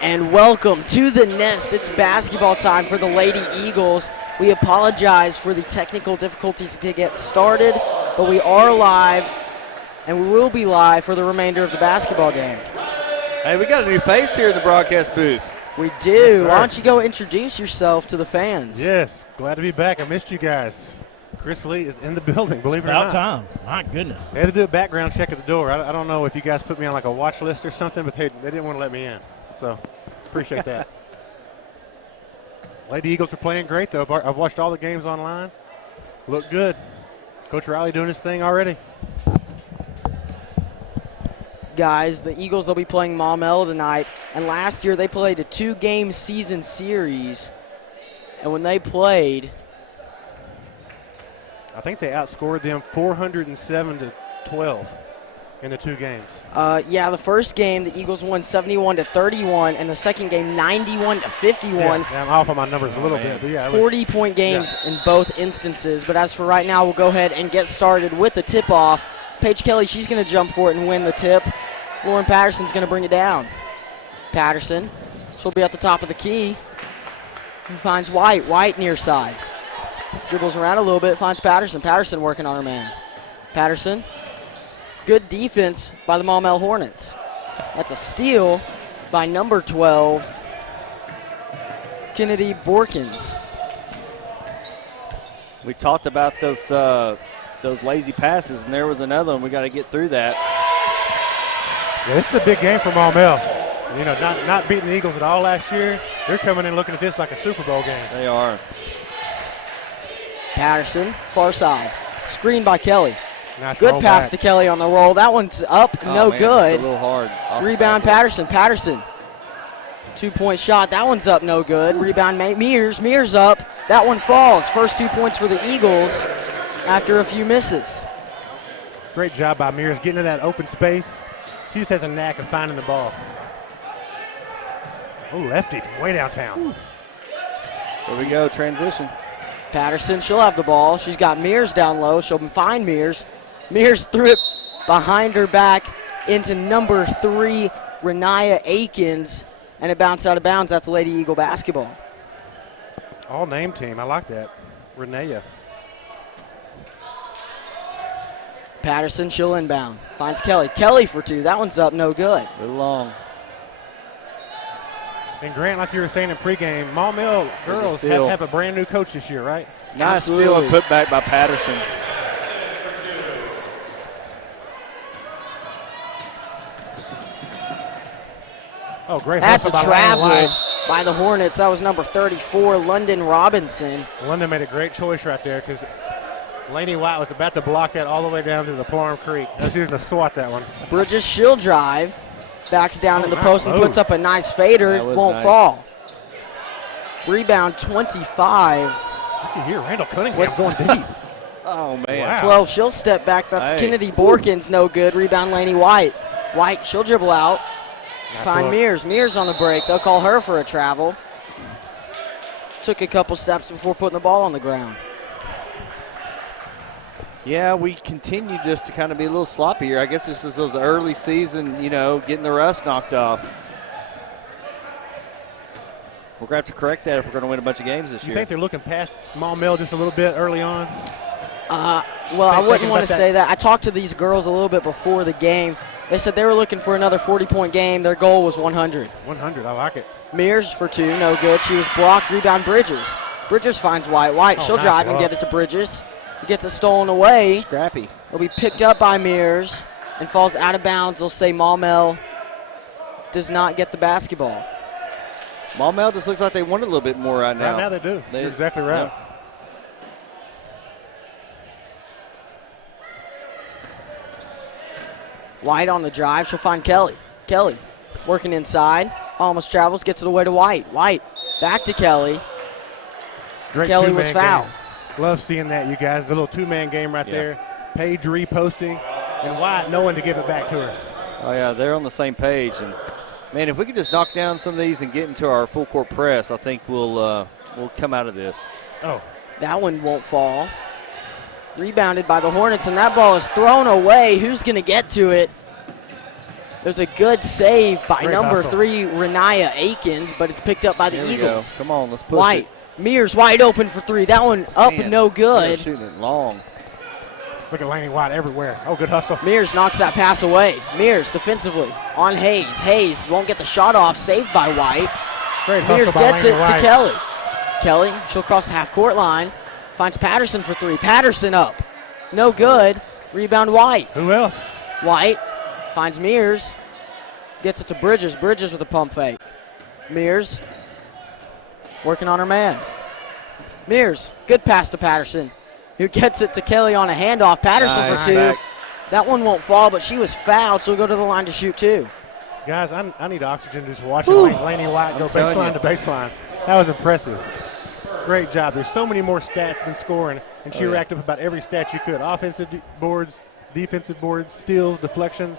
And welcome to the nest. It's basketball time for the Lady Eagles. We apologize for the technical difficulties to get started, but we are live, and we will be live for the remainder of the basketball game. Hey, we got a new face here in the broadcast booth. We do. Why don't you go introduce yourself to the fans? Yes, glad to be back. I missed you guys. Chris Lee is in the building, believe it or not. About time. My goodness. They had to do a background check at the door. I don't know if you guys put me on like a watch list or something, but they didn't want to let me in. So, appreciate that. Lady Eagles are playing great, though. I've watched all the games online. Look good. Coach Riley doing his thing already. Guys, the Eagles will be playing Maumelle tonight. And last year they played a 2-game season series. And when they played, I think they outscored them 407-12 in the 2 games. yeah, the first game the Eagles won 71-31, and the second game 91-51. Yeah, I'm off on my numbers a little bit, but yeah. 40-point games in both instances. But as for right now, we'll go ahead and get started with the tip-off. Paige Kelly, she's going to jump for it and win the tip. Lauren Patterson's going to bring it down. Patterson, she'll be at the top of the key. Who finds White? White near side. Dribbles around a little bit, finds Patterson. Patterson working on her man. Patterson. Good defense by the Maumelle Hornets. That's a steal by number 12, Kennedy Borkins. We talked about those lazy passes, and there was another one. We got to get through that. Yeah, this is a big game for Maumelle. You know, not beating the Eagles at all last year. They're coming in looking at this like a Super Bowl game. They are. Patterson, far side. Screen by Kelly. Nice Good pass back to Kelly on the roll. That one's up, no man, good. Just a little hard. Rebound Patterson. Patterson. 2-point shot. That one's up, no good. Rebound Mears. Mears up. That one falls. First 2 points for the Eagles after a few misses. Great job by Mears getting to that open space. She just has a knack of finding the ball. Oh, lefty from way downtown. There we go, transition. Patterson, she'll have the ball. She's got Mears down low. She'll find Mears. Mears threw it behind her back into number 3, Renaya Akins, and it bounced out of bounds. That's Lady Eagle basketball. All name team. I like that. Renaya. Patterson, she'll inbound. Finds Kelly. Kelly for 2. That one's up, no good. A little long. And Grant, like you were saying in pregame, Maumelle girls have a brand new coach this year, right? Nice steal and put back by Patterson. Oh, great. That's a hustle by travel by the Hornets. That was number 34, London Robinson. London made a great choice right there because Laney White was about to block that all the way down to the Plum Creek. She was going to swat that one. Bridges, she'll drive. Backs down in the post and puts up a nice fader. It won't fall. Rebound 25. You can hear Randall Cunningham going deep. Oh, man. Wow. 12, she'll step back. That's Kennedy Borkins, no good. Rebound Laney White. White, she'll dribble out. Nice Find look. Mears. Mears on the break. They'll call her for a travel. Took a couple steps before putting the ball on the ground. Yeah, we continue just to kind of be a little sloppy here. I guess this is those early season, you know, getting the rust knocked off. We're going to have to correct that if we're going to win a bunch of games this You year. think they're looking past Maumelle just a little bit early on? Well, I wouldn't want to say that. I talked to these girls a little bit before the game. They said they were looking for another 40-point game. Their goal was 100. 100, I like it. Mears for 2, no good. She was blocked. Rebound Bridges. Bridges finds White. White, she'll nice drive and block. get it to Bridges. Gets it stolen away. Scrappy. It'll be picked up by Mears and falls out of bounds. They'll say Maumelle does not get the basketball. Maumelle just looks like they want it a little bit more right now. Right now they do. You're exactly right. Yeah. White on the drive. She'll find Kelly. Kelly working inside. Almost travels. Gets it away to White. White back to Kelly. Great Kelly was two-man fouled. game. Love seeing that, you guys. The little 2-man game right there. Paige reposting, and White knowing to give it back to her. Oh, yeah, they're on the same page. And, man, if we could just knock down some of these and get into our full-court press, I think we'll come out of this. Oh. That one won't fall. Rebounded by the Hornets, and that ball is thrown away. Who's going to get to it? was a good save by Great number hustle. 3, Renaya Akins, but it's picked up by the There we Eagles. go. Come on, let's push White. it. Mears wide open for 3. That one up, Man, no they're good. shooting it long. Look at Laney White everywhere. Oh, good hustle. Mears knocks that pass away. Mears defensively on Hayes. Hayes won't get the shot off, saved by White. Great Mears hustle by gets it Laney to White. Kelly. Kelly, she'll cross the half-court line. Finds Patterson for 3. Patterson up. No good. Rebound White. Who else? White finds Mears. Gets it to Bridges. Bridges with a pump fake. Mears working on her man. Mears, good pass to Patterson, who gets it to Kelly on a handoff. Patterson Nice. for 2. Back. That one won't fall, but she was fouled, so we'll go to the line to shoot 2. Guys, I need oxygen just watching Laney White go telling baseline you. to baseline. That was impressive. Great job. There's so many more stats than scoring, and she Oh, yeah. racked up about every stat you could. Offensive boards, defensive boards, steals, deflections.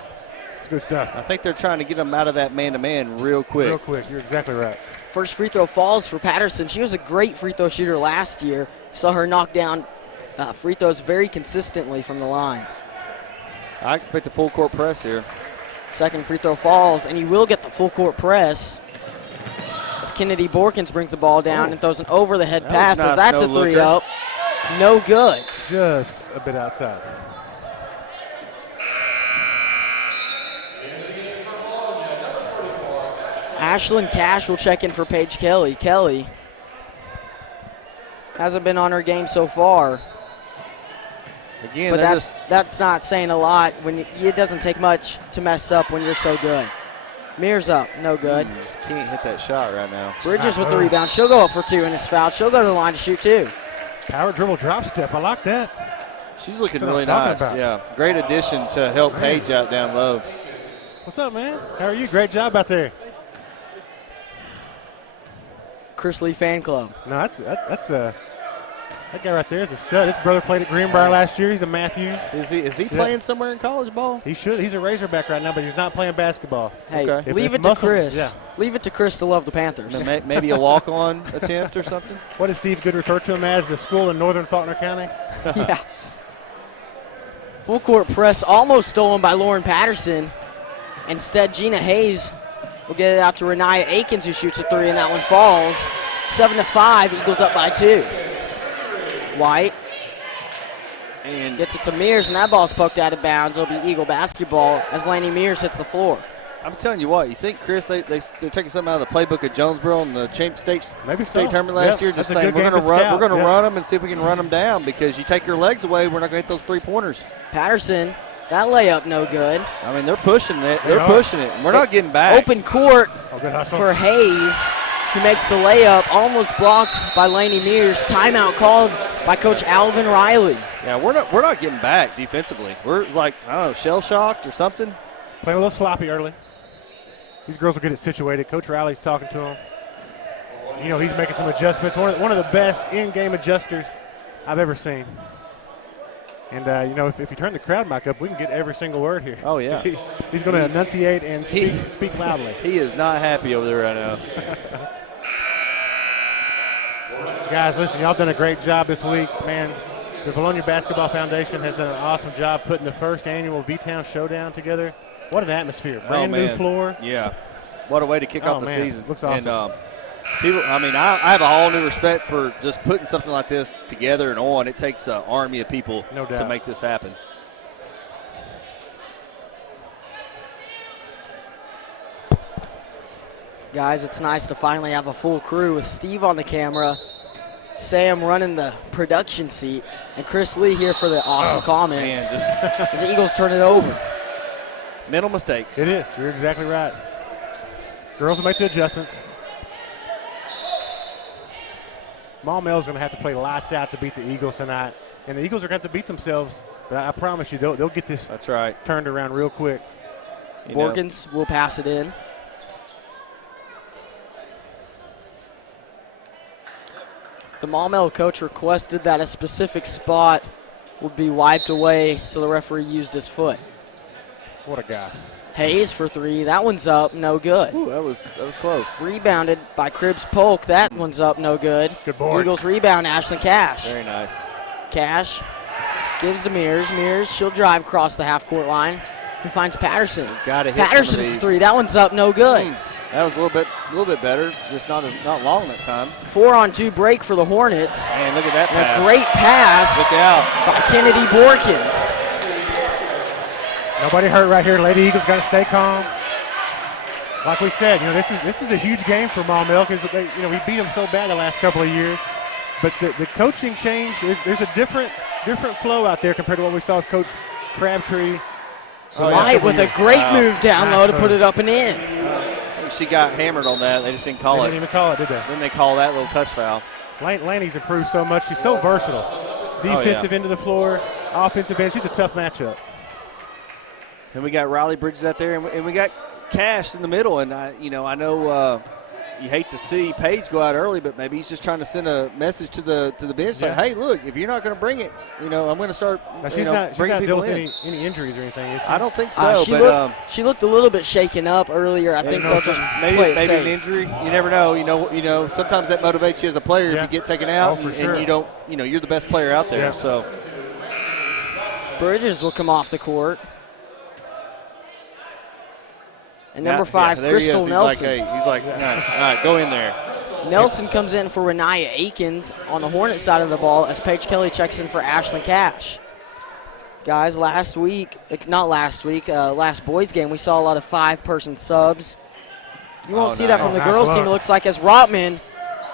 It's good stuff. I think they're trying to get them out of that man-to-man real quick. Real quick. You're exactly right. First free throw falls for Patterson. She was a great free throw shooter last year. Saw her knock down free throws very consistently from the line. I expect a full court press here. Second free throw falls, and you will get the full court press as Kennedy Borkins brings the ball down and throws an over-the-head That pass was as nice, that's a no 3 looker. up. No good. Just a bit outside. Ashlyn Cash will check in for Paige Kelly. Kelly hasn't been on her game so far, Again, but they're that's not saying a lot. When it doesn't take much to mess up when you're so good. Mears up, no good. you just can't hit that shot right now. Bridges with the rebound. She'll go up for 2 and is fouled. She'll go to the line to shoot 2. Power dribble drop step. I like that. She's looking That's what really I'm nice. talking Yeah, great addition to help Paige out down low. What's up, man? How are you? Great job out there. Chris Lee fan club. No, that guy right there is a stud. His brother played at Greenbrier last year. He's a Matthews. Is he playing somewhere in college ball? He should. He's a Razorback right now, but he's not playing basketball. Hey, Okay. leave If it to muscle- Chris. yeah. Leave it to Chris to love the Panthers. Maybe a walk-on attempt or something? What did Steve Good refer to him as? The school in northern Faulkner County? Yeah. Full court press almost stolen by Lauren Patterson. Instead, Gina Hayes will get it out to Renaya Akins, who shoots a 3, and that one falls. 7-5, Eagles up by 2. White And gets it to Mears, and that ball's poked out of bounds. It'll be Eagle basketball as Laney Mears hits the floor. I'm telling you what, you think, Chris, they're taking something out of the playbook of Jonesboro in the state Maybe tournament last year, just That's a saying good we're game going to scout. to run them and see if we can run them down, because you take your legs away, we're not going to hit those 3-pointers. Patterson, that layup no good. I mean, they're pushing it. They They're are. pushing it. And we're not getting back. Open court Oh, good hustle. for Hayes, who makes the layup, almost blocked by Laney Mears. Timeout called by Coach Alvin Riley. Yeah, we're not getting back defensively. We're like, I don't know, shell shocked or something. Playing a little sloppy early. These girls will get it situated. Coach Riley's talking to them. You know, he's making some adjustments. One of the best in-game adjusters I've ever seen. And, you know, if you turn the crowd mic up, we can get every single word here. Oh, yeah. He's going to enunciate and speak loudly. He is not happy over there right now. Guys, listen, y'all done a great job this week. Man, the Vilonia Basketball Foundation has done an awesome job putting the first annual V-Town Showdown together. What an atmosphere. Brand new man. floor. Yeah. What a way to kick off the man. season. Looks awesome. And people, I mean, I have a whole new respect for just putting something like this together and on. It takes an army of people No to doubt. make this happen. Guys, it's nice to finally have a full crew with Steve on the camera, Sam running the production seat, and Chris Lee here for the awesome Man, comments just as the Eagles turn it over. mental mistakes. It is. You're exactly right. Girls will make the adjustments. Maumelle's going to have to play lights out to beat the Eagles tonight. And the Eagles are going to have to beat themselves. But I promise you, they'll get this That's right. turned around real quick. You know, Borkins will pass it in. The Maumelle coach requested that a specific spot would be wiped away, so the referee used his foot. What a guy. Hayes for 3. That one's up, no good. ooh, that was close. Rebounded by Cribbs Polk. That one's up, no good. Good board. Eagles rebound, Ashlyn Cash. Very nice. Cash gives to Mears. Mears, she'll drive across the half-court line. who finds Patterson. Gotta hit Patterson some of for these. 3. That one's up, no good. That was a little bit better, just not long that time. 4-on-2 break for the Hornets. Man, look at that And pass. a great pass Look out. by Kennedy Borkins. Nobody hurt right here. Lady Eagles got to stay calm. Like we said, this is a huge game for Maumelle because we beat them so bad the last couple of years. But the coaching change, there's a different flow out there compared to what we saw with Coach Crabtree. White with a great move down low to put it up and in. She got hammered on that. They just didn't call They it. didn't even call it, did they? Then they call that little touch foul. Laney's improved so much. She's so versatile. Defensive end of the floor, offensive end. She's a tough matchup. And we got Riley Bridges out there, and we got Cash in the middle. And I know you hate to see Paige go out early, but maybe he's just trying to send a message to the bench like, hey, look, if you're not going to bring it, I'm going to start She's not bringing people dealing in. with any injuries or anything, is she? I don't think so. She looked a little bit shaken up earlier. I think they'll just maybe play it safe. an injury. You never know. Sometimes that motivates you as a player if you get taken out and you don't. You're the best player out there. Yeah. So Bridges will come off the court. And number 5, there Crystal he is. Nelson. He's like, all right, go in there. Nelson comes in for Renaya Akins on the Hornet side of the ball as Paige Kelly checks in for Ashlyn Cash. Guys, last boys game, we saw a lot of 5-person subs. You won't see that from the girls team, it looks like, as Rotman,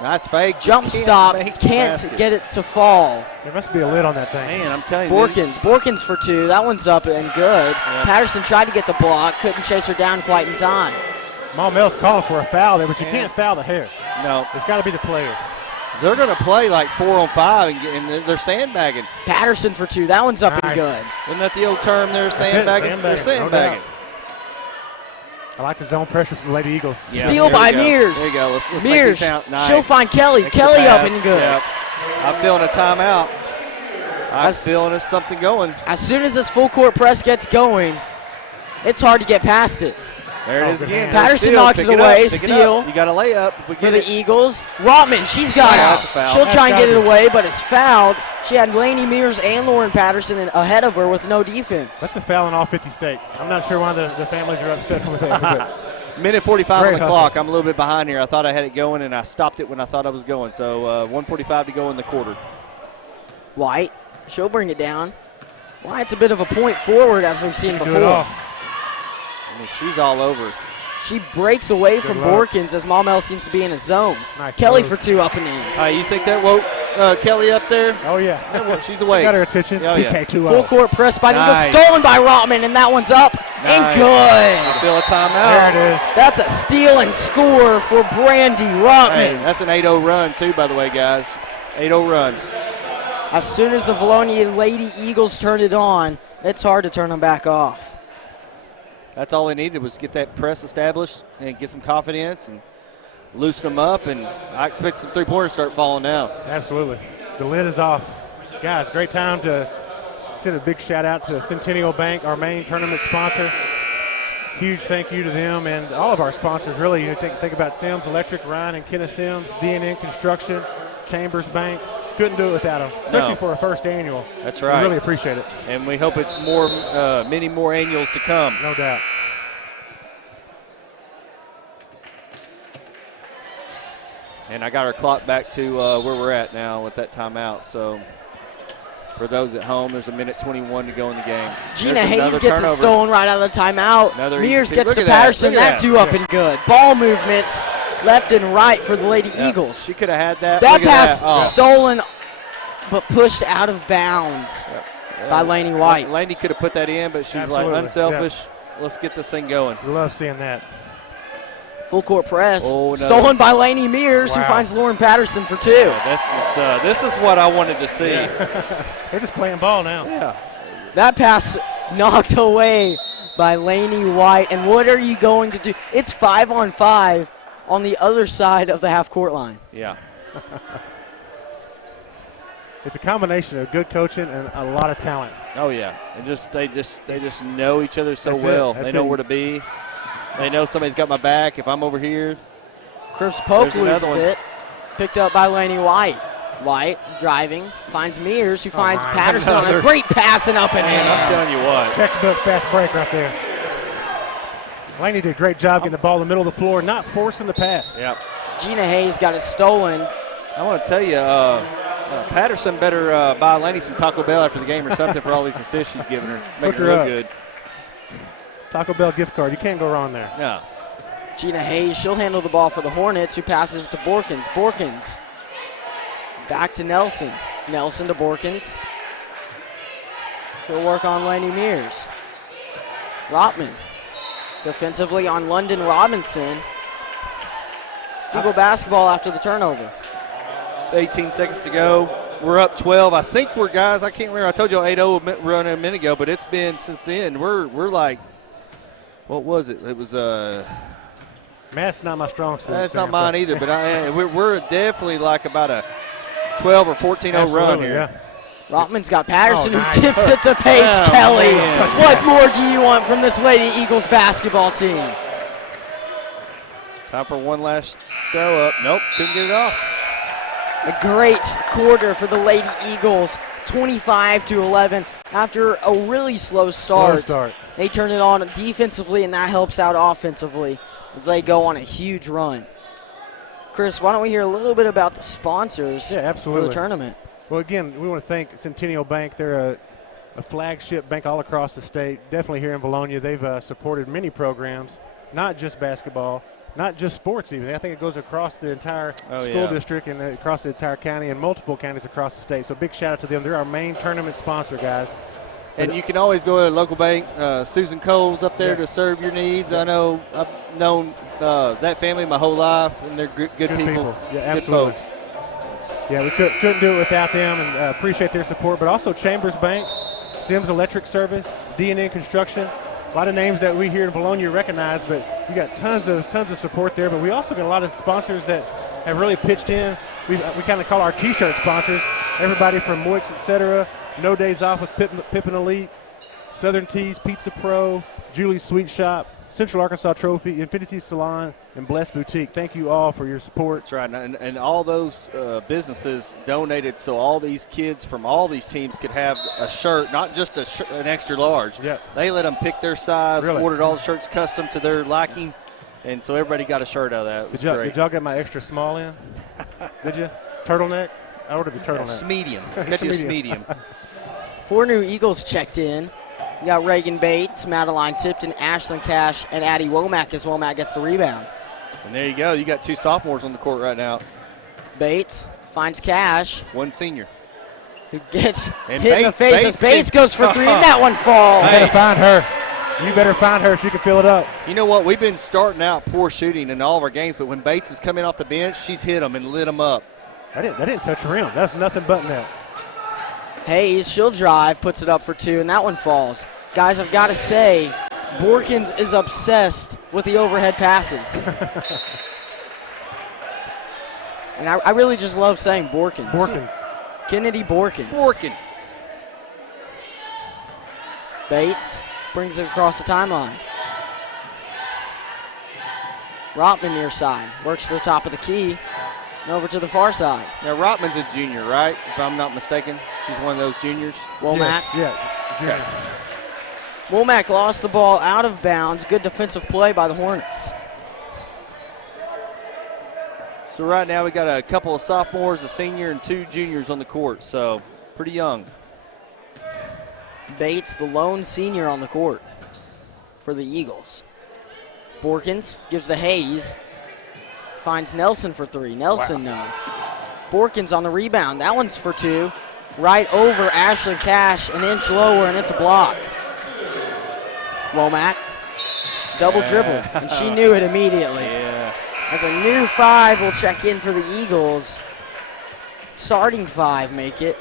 nice fake. jump stop, can't get it to fall. There must be a lid on that thing. Man, I'm telling you. Borkins for 2. That one's up and good. Yeah. Patterson tried to get the block, couldn't chase her down quite in time. Maumelle's calling for a foul there, but you can't foul the hair. No. It's got to be the player. They're going to play like 4-on-5, and they're sandbagging. Patterson for 2. That one's up and good. Isn't that the old term there, sandbagging? They're sandbagging. I like the zone pressure from the Lady Eagles. Yeah, steal by Mears. There you go. Let's Mears. Make it count. Nice. She'll find Kelly. Kelly up and good. Yep. I'm feeling a timeout. I'm feeling something going. As soon as this full court press gets going, it's hard to get past it. There it is again. Patterson knocks it away. Steal. You got a layup. For the Eagles. Rotman, she's got it. That's a foul. She'll try and get it away, but it's fouled. She had Lainey Mears and Lauren Patterson ahead of her with no defense. That's a foul in all 50 states. I'm not sure why the families are upset with that. Minute 45 on the clock. I'm a little bit behind here. I thought I had it going, and I stopped it when I thought I was going. So 1:45 to go in the quarter. White, she'll bring it down. White's a bit of a point forward, as we've seen before. I mean, she's all over. She breaks away from Borkins as Maumelle seems to be in a zone. Nice Kelly move. for 2 up and in. You think that woke Kelly up there? Oh, yeah. She's awake. Got her attention. Oh, yeah. PK 2-0. Full court press by the Eagles, stolen by Rotman, and that one's up and good. I feel a timeout. There it is. That's a steal and score for Brandy Rotman. Hey, that's an 8-0 run, too, by the way, guys. 8-0 run. As soon as the Vilonia Lady Eagles turned it on, it's hard to turn them back off. That's all they needed was get that press established and get some confidence and loosen them up, and I expect some three-pointers to start falling now. Absolutely. The lid is off. Guys, great time to send a big shout-out to Centennial Bank, our main tournament sponsor. Huge thank you to them and all of our sponsors, really. Think about Sims Electric, Ryan and Kenneth Sims, D&N Construction, Chambers Bank. Couldn't do it without them, especially for a first annual. That's right. We really appreciate it. And we hope it's many more annuals to come. No doubt. And I got our clock back to where we're at now with that timeout. So for those at home, there's 1:21 to go in the game. Gina Hayes gets it stolen right out of the timeout. Mears gets to Look at Patterson. that. That 2 up and good. Ball movement left and right for the Lady Eagles. She could have had that. That pass stolen but pushed out of bounds by Lainey White. Lainey could have put that in, but she's like unselfish. Yeah. Let's get this thing going. We love seeing that. Full court press. Stolen by Lainey Mears, who finds Lauren Patterson for 2. Yeah, this is what I wanted to see. Yeah. They're just playing ball now. Yeah. That pass knocked away by Lainey White. And what are you going to do? It's 5-on-5 on the other side of the half-court line. Yeah. It's a combination of good coaching and a lot of talent. Oh yeah, and they just know each other so well. They know where to be. They know somebody's got my back if I'm over here. Cripps Polk loses it. Picked up by Lainey White. Light driving, finds Mears, who finds my. Patterson on a great pass and up and Man, I'm in. telling you what. Textbook fast break right there. Laney did a great job getting the ball in the middle of the floor, not forcing the pass. Yep. Gina Hayes got it stolen. I want to tell you, Patterson better buy Laney some Taco Bell after the game or something for all these assists she's giving her. Make her her look up. good. Taco Bell gift card. You can't go wrong there. No. Gina Hayes, she'll handle the ball for the Hornets, who passes to Borkins. Borkins back to Nelson. Nelson to Borkins. She'll work on Laney Mears. Rotman defensively on London Robinson. It's Eagle basketball after the turnover. 18 seconds to go. We're up 12. I think we're, guys, I can't remember. I told you 8-0 run a minute ago, but it's been since then. We're like, what was it? It was Math's not my strong suit. that's not mine either, but we're definitely like about a 12 or 14-0 run here. Yeah. Rotman's got Patterson, Oh, who nice. tips it to Paige Oh, Kelly. man. What more do you want from this Lady Eagles basketball team? Time for one last throw up. Nope, couldn't get it off. A great quarter for the Lady Eagles, 25-11. After a really slow start, they turn it on defensively, and that helps out offensively as they go on a huge run. Chris, why don't we hear a little bit about the sponsors Yeah, absolutely. for the tournament? Well, again, we want to thank Centennial Bank. They're a flagship bank all across the state, definitely here in Vilonia. They've supported many programs, not just basketball, not just sports even. I think it goes across the entire school district and across the entire county and multiple counties across the state. So big shout out to them. They're our main tournament sponsor, guys. And you can always go to a local bank. Susan Cole's up there to serve your needs. I know I've known that family my whole life, and they're good people. Yeah, good absolutely. folks. Yeah, we couldn't do it without them, and appreciate their support. But also Chambers Bank, Sims Electric Service, D&N Construction. A lot of names that we here in Vilonia recognize, but we got tons of support there. But we also got a lot of sponsors that have really pitched in. We kind of call our T-shirt sponsors. Everybody from Moix, etc. No Days Off with Pippin Elite, Southern Teas, Pizza Pro, Julie's Sweet Shop, Central Arkansas Trophy, Infinity Salon, and Blessed Boutique. Thank you all for your support. That's right, and all those businesses donated so all these kids from all these teams could have a shirt, not just an extra large. Yeah. They let them pick their size, Really? ordered all the shirts custom to their liking, and so everybody got a shirt out of that. It was great. Did y'all get my extra small in? Did you? Turtleneck? I ordered the turtleneck. Medium. Get you a medium. 4 new Eagles checked in. We got Reagan Bates, Madeline Tipton, Ashlyn Cash, and Addie Womack as Womack gets the rebound. And there you go. You got 2 sophomores on the court right now. Bates finds Cash, 1 senior. who gets And hit in the Bates- face Bates as Bates can- goes for 3, and that one falls. You better find her. You better find her. She can fill it up. You know what? We've been starting out poor shooting in all of our games, but when Bates is coming off the bench, she's hit them and lit them up. That didn't touch the rim. That's nothing but net. Hayes, she'll drive, puts it up for 2, and that one falls. Guys, I've got to say, Borkins is obsessed with the overhead passes. And I really just love saying Borkins. Borkins. Kennedy Borkins. Borkin. Bates brings it across the timeline. Rotman near side, works to the top of the key, and over to the far side. Now, Rotman's a junior, right? If I'm not mistaken. She's one of those juniors. Womack. Yeah. Junior. Womack lost the ball out of bounds. Good defensive play by the Hornets. So right now we got a couple of sophomores, a senior, and 2 juniors on the court. So pretty young. Bates, the lone senior on the court for the Eagles. Borkins gives to Hayes. Finds Nelson for 3. Nelson, no. Borkins on the rebound. That one's for 2. Right over Ashlyn Cash, an inch lower, and it's a block. Womack, double dribble, and she knew it immediately. Yeah. As a new 5 will check in for the Eagles. Starting 5 make it.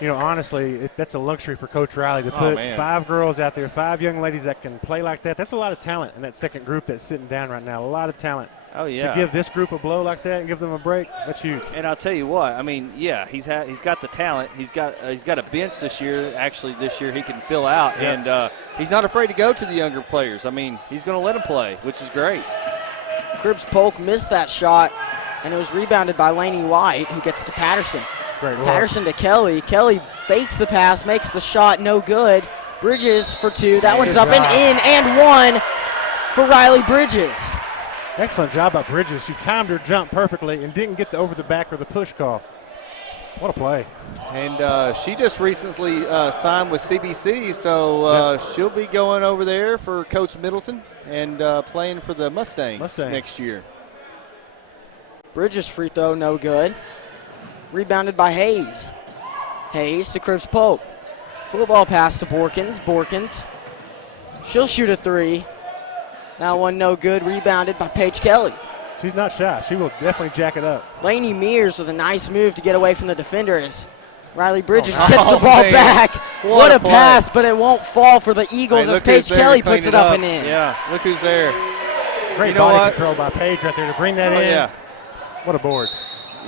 You know, honestly, that's a luxury for Coach Riley to put 5 girls out there, 5 young ladies that can play like that. That's a lot of talent in that second group that's sitting down right now. A lot of talent. Oh, yeah. To give this group a blow like that and give them a break, that's huge. And I'll tell you what, I mean, yeah, he's got the talent. He's got a bench this year. Actually, this year he can fill out, and he's not afraid to go to the younger players. I mean, he's going to let them play, which is great. Cribbs Polk missed that shot. and it was rebounded by Laney White, who gets to Patterson. Great look. Patterson to Kelly. Kelly fakes the pass, makes the shot, no good. Bridges for 2. That one's up and in, and 1 for Riley Bridges. Excellent job by Bridges. She timed her jump perfectly and didn't get the over the back or the push call. What a play. And she just recently signed with CBC, so she'll be going over there for Coach Middleton and playing for the Mustangs next year. Bridges free throw, no good. Rebounded by Hayes. Hayes to Cribs Pope. Football pass to Borkins. Borkins. She'll shoot a 3. That one no good. Rebounded by Paige Kelly. She's not shy. She will definitely jack it up. Laney Mears with a nice move to get away from the defender as Riley Bridges gets the ball back. What a pass, but it won't fall for the Eagles as Paige Kelly puts it up and in. Yeah, look who's there. Great body control by Paige right there to bring that in. Yeah. What a board.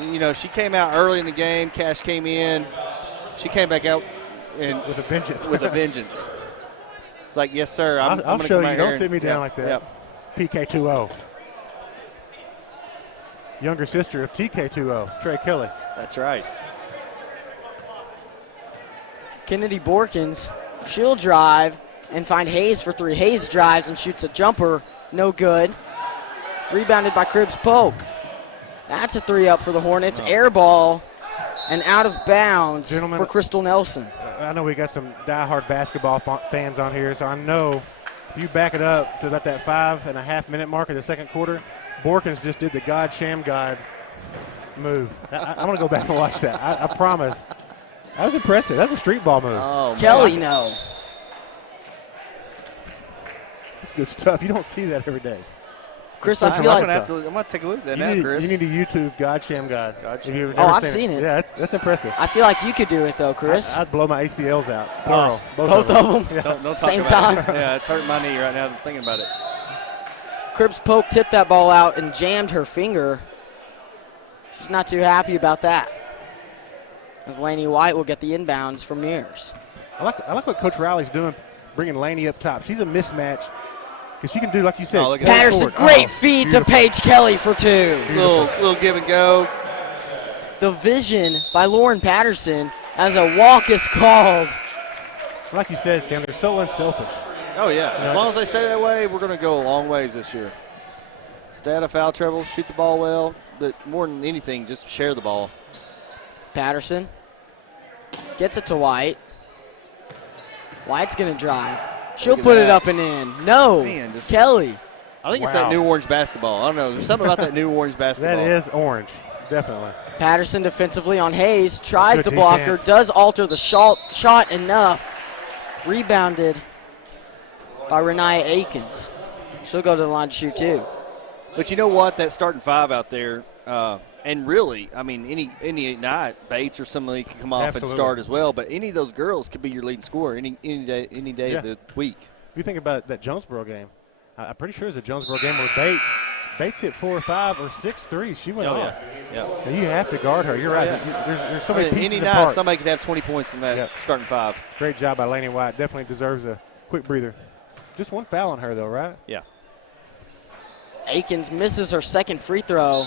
You know, she came out early in the game. Cash came in. She came back out with a vengeance. With a vengeance. It's like, yes, sir. I'll show you. Don't sit me down like that. Yep. PK2O. Younger sister of TK2O, Trey Kelly. That's right. Kennedy Borkins, she'll drive and find Hayes for 3. Hayes drives and shoots a jumper, no good. Rebounded by Cribs Polk. That's a 3 up for the Hornets. Air ball and out of bounds for Crystal Nelson. I know we got some diehard basketball fans on here, so I know if you back it up to about that 5.5 minute mark of the second quarter, Borkins just did the God Sham God move. I'm going to go back and watch that. I promise. That was impressive. That was a street ball move. Oh, Kelly, no. That's good stuff. You don't see that every day. Chris, I feel like I'm going to take a look at that now, Chris. You need to YouTube God Sham God. I've seen it. Yeah, that's impressive. I feel like you could do it, though, Chris. I'd blow my ACLs out. Plural. Both of them? Yeah. Don't Same talk about time? It. Yeah, it's hurting my knee right now just thinking about it. Cribs Polk tipped that ball out and jammed her finger. She's not too happy about that. As Laney White will get the inbounds from Mears. I like what Coach Riley's doing, bringing Laney up top. She's a mismatch because she can do, like you said. Patterson, great feed to Paige Kelly for 2. Little give and go. The vision by Lauren Patterson as a walk is called. Like you said, Sam, they're so unselfish. Oh, yeah. As long as they stay that way, we're going to go a long ways this year. Stay out of foul trouble, shoot the ball well, but more than anything, just share the ball. Patterson gets it to White. White's going to drive. She'll put it up and in. No, man, Kelly. I think it's that new orange basketball. I don't know. There's something about that new orange basketball. That is orange, definitely. Patterson defensively on Hayes. Tries to block her. Does alter the shot enough. Rebounded by Renee Akins. She'll go to the line to shoot 2. But you know what? That starting 5 out there, and really, I mean, any night, Bates or somebody can come off and start as well. But any of those girls could be your leading scorer any day of the week. If you think about that Jonesboro game, I'm pretty sure it was a Jonesboro game where Bates hit 4 or 5 or 6 threes. She went off. Yeah. And you have to guard her. You're right. Yeah. There's so many pieces any apart. night, somebody could have 20 points in that starting 5. Great job by Laney White. Definitely deserves a quick breather. Just one foul on her, though, right? Yeah. Akins misses her second free throw,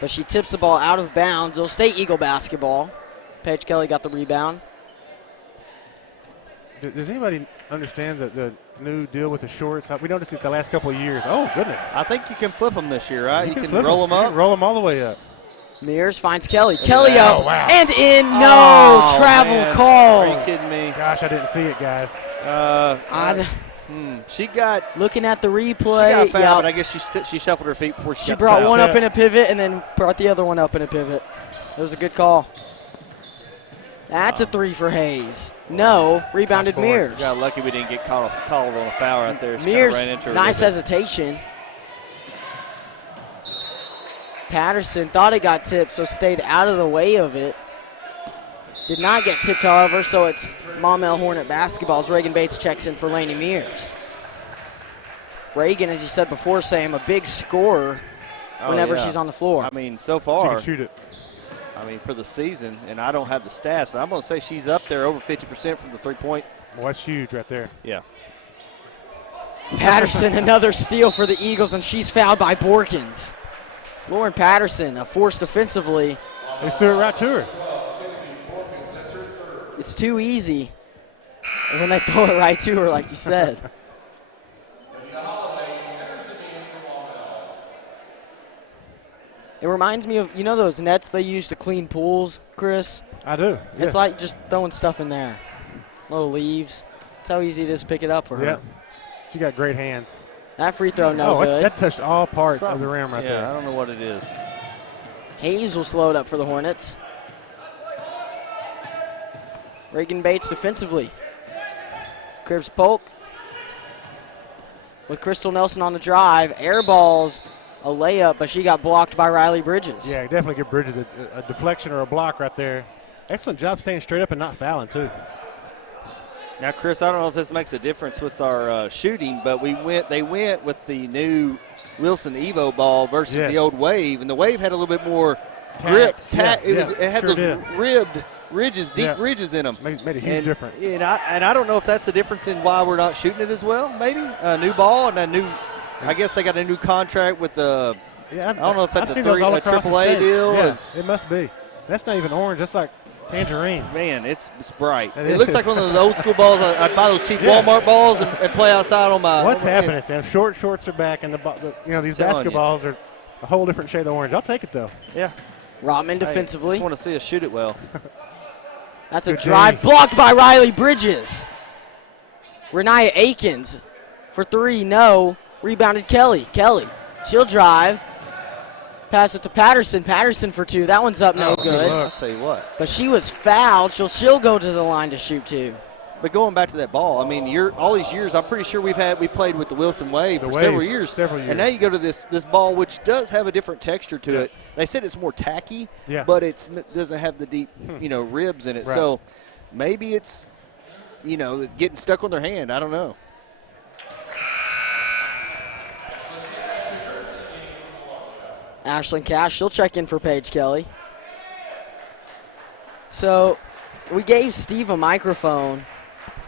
but she tips the ball out of bounds. It'll stay Eagle basketball. Paige Kelly got the rebound. Does anybody understand the new deal with the shorts? We noticed it the last couple of years. Oh, goodness. I think you can flip them this year, right? You can roll them up. You can roll them all the way up. Mears finds Kelly. Kelly up and in. No, travel call. Are you kidding me? Gosh, I didn't see it, guys. She got looking at the replay. She got fouled, but I guess she shuffled her feet before she got brought fouled. one up in a pivot and then brought the other one up in a pivot. It was a good call. That's a 3 for Hayes. No, rebounded Mears. Got lucky we didn't get called on a foul right there. Mears, ran into her nice hesitation. Patterson thought it got tipped, so stayed out of the way of it. Did not get tipped, however, so it's Maumelle Hornet basketball as Reagan Bates checks in for Laney Mears. Reagan, as you said before, Sam, a big scorer whenever she's on the floor. I mean, so far. She can shoot it. I mean, for the season, and I don't have the stats, but I'm going to say she's up there over 50% from the three-point. Well, that's huge right there. Yeah. Patterson, another steal for the Eagles, and she's fouled by Borkins. Lauren Patterson, a force defensively. They just threw it right to her. It's too easy when they throw it right to her, like you said. It reminds me of, those nets they use to clean pools, Chris? I do. It's yes. like just throwing stuff in there. Little leaves. That's how easy it is to pick it up for her. Yeah. She got great hands. That free throw, no good. That touched all parts of the rim right there. Yeah, I don't know what it is. Hayes will slow it up for the Hornets. Reagan Bates defensively. Cribbs Polk with Crystal Nelson on the drive. Air balls a layup, but she got blocked by Riley Bridges. Yeah, definitely give Bridges a deflection or a block right there. Excellent job staying straight up and not fouling, too. Now, Chris, I don't know if this makes a difference with our shooting, but they went with the new Wilson Evo ball versus the old Wave, and the Wave had a little bit more grip. It had those ribbed ridges, deep ridges in them. Made a huge difference. And I don't know if that's the difference in why we're not shooting it as well. Maybe a new ball and a new. I guess they got a new contract with the. Yeah, I don't know if that's a AAA AAA deal. Yeah, it must be. That's not even orange. That's like tangerine. Man, it's bright. It looks like one of those old school balls. I'd buy those cheap Walmart balls and play outside on my. What's happening, Sam? Short shorts are back, and these basketballs are a whole different shade of orange. I'll take it though. Yeah. Rotman defensively. Just want to see us shoot it well. That's a drive blocked by Riley Bridges. Renaya Akins for three, no. Rebounded Kelly. She'll drive. Pass it to Patterson. Patterson for two. That one's up, no good. I'll tell you what. But she was fouled. She'll go to the line to shoot two. But going back to that ball, I mean, all these years, I'm pretty sure we played with the Wilson Wave for several years. And now you go to this ball, which does have a different texture to it. They said it's more tacky, but it doesn't have the deep, ribs in it. Right. So maybe it's, getting stuck on their hand. I don't know. Ashlyn Cash, she'll check in for Paige Kelly. So we gave Steve a microphone,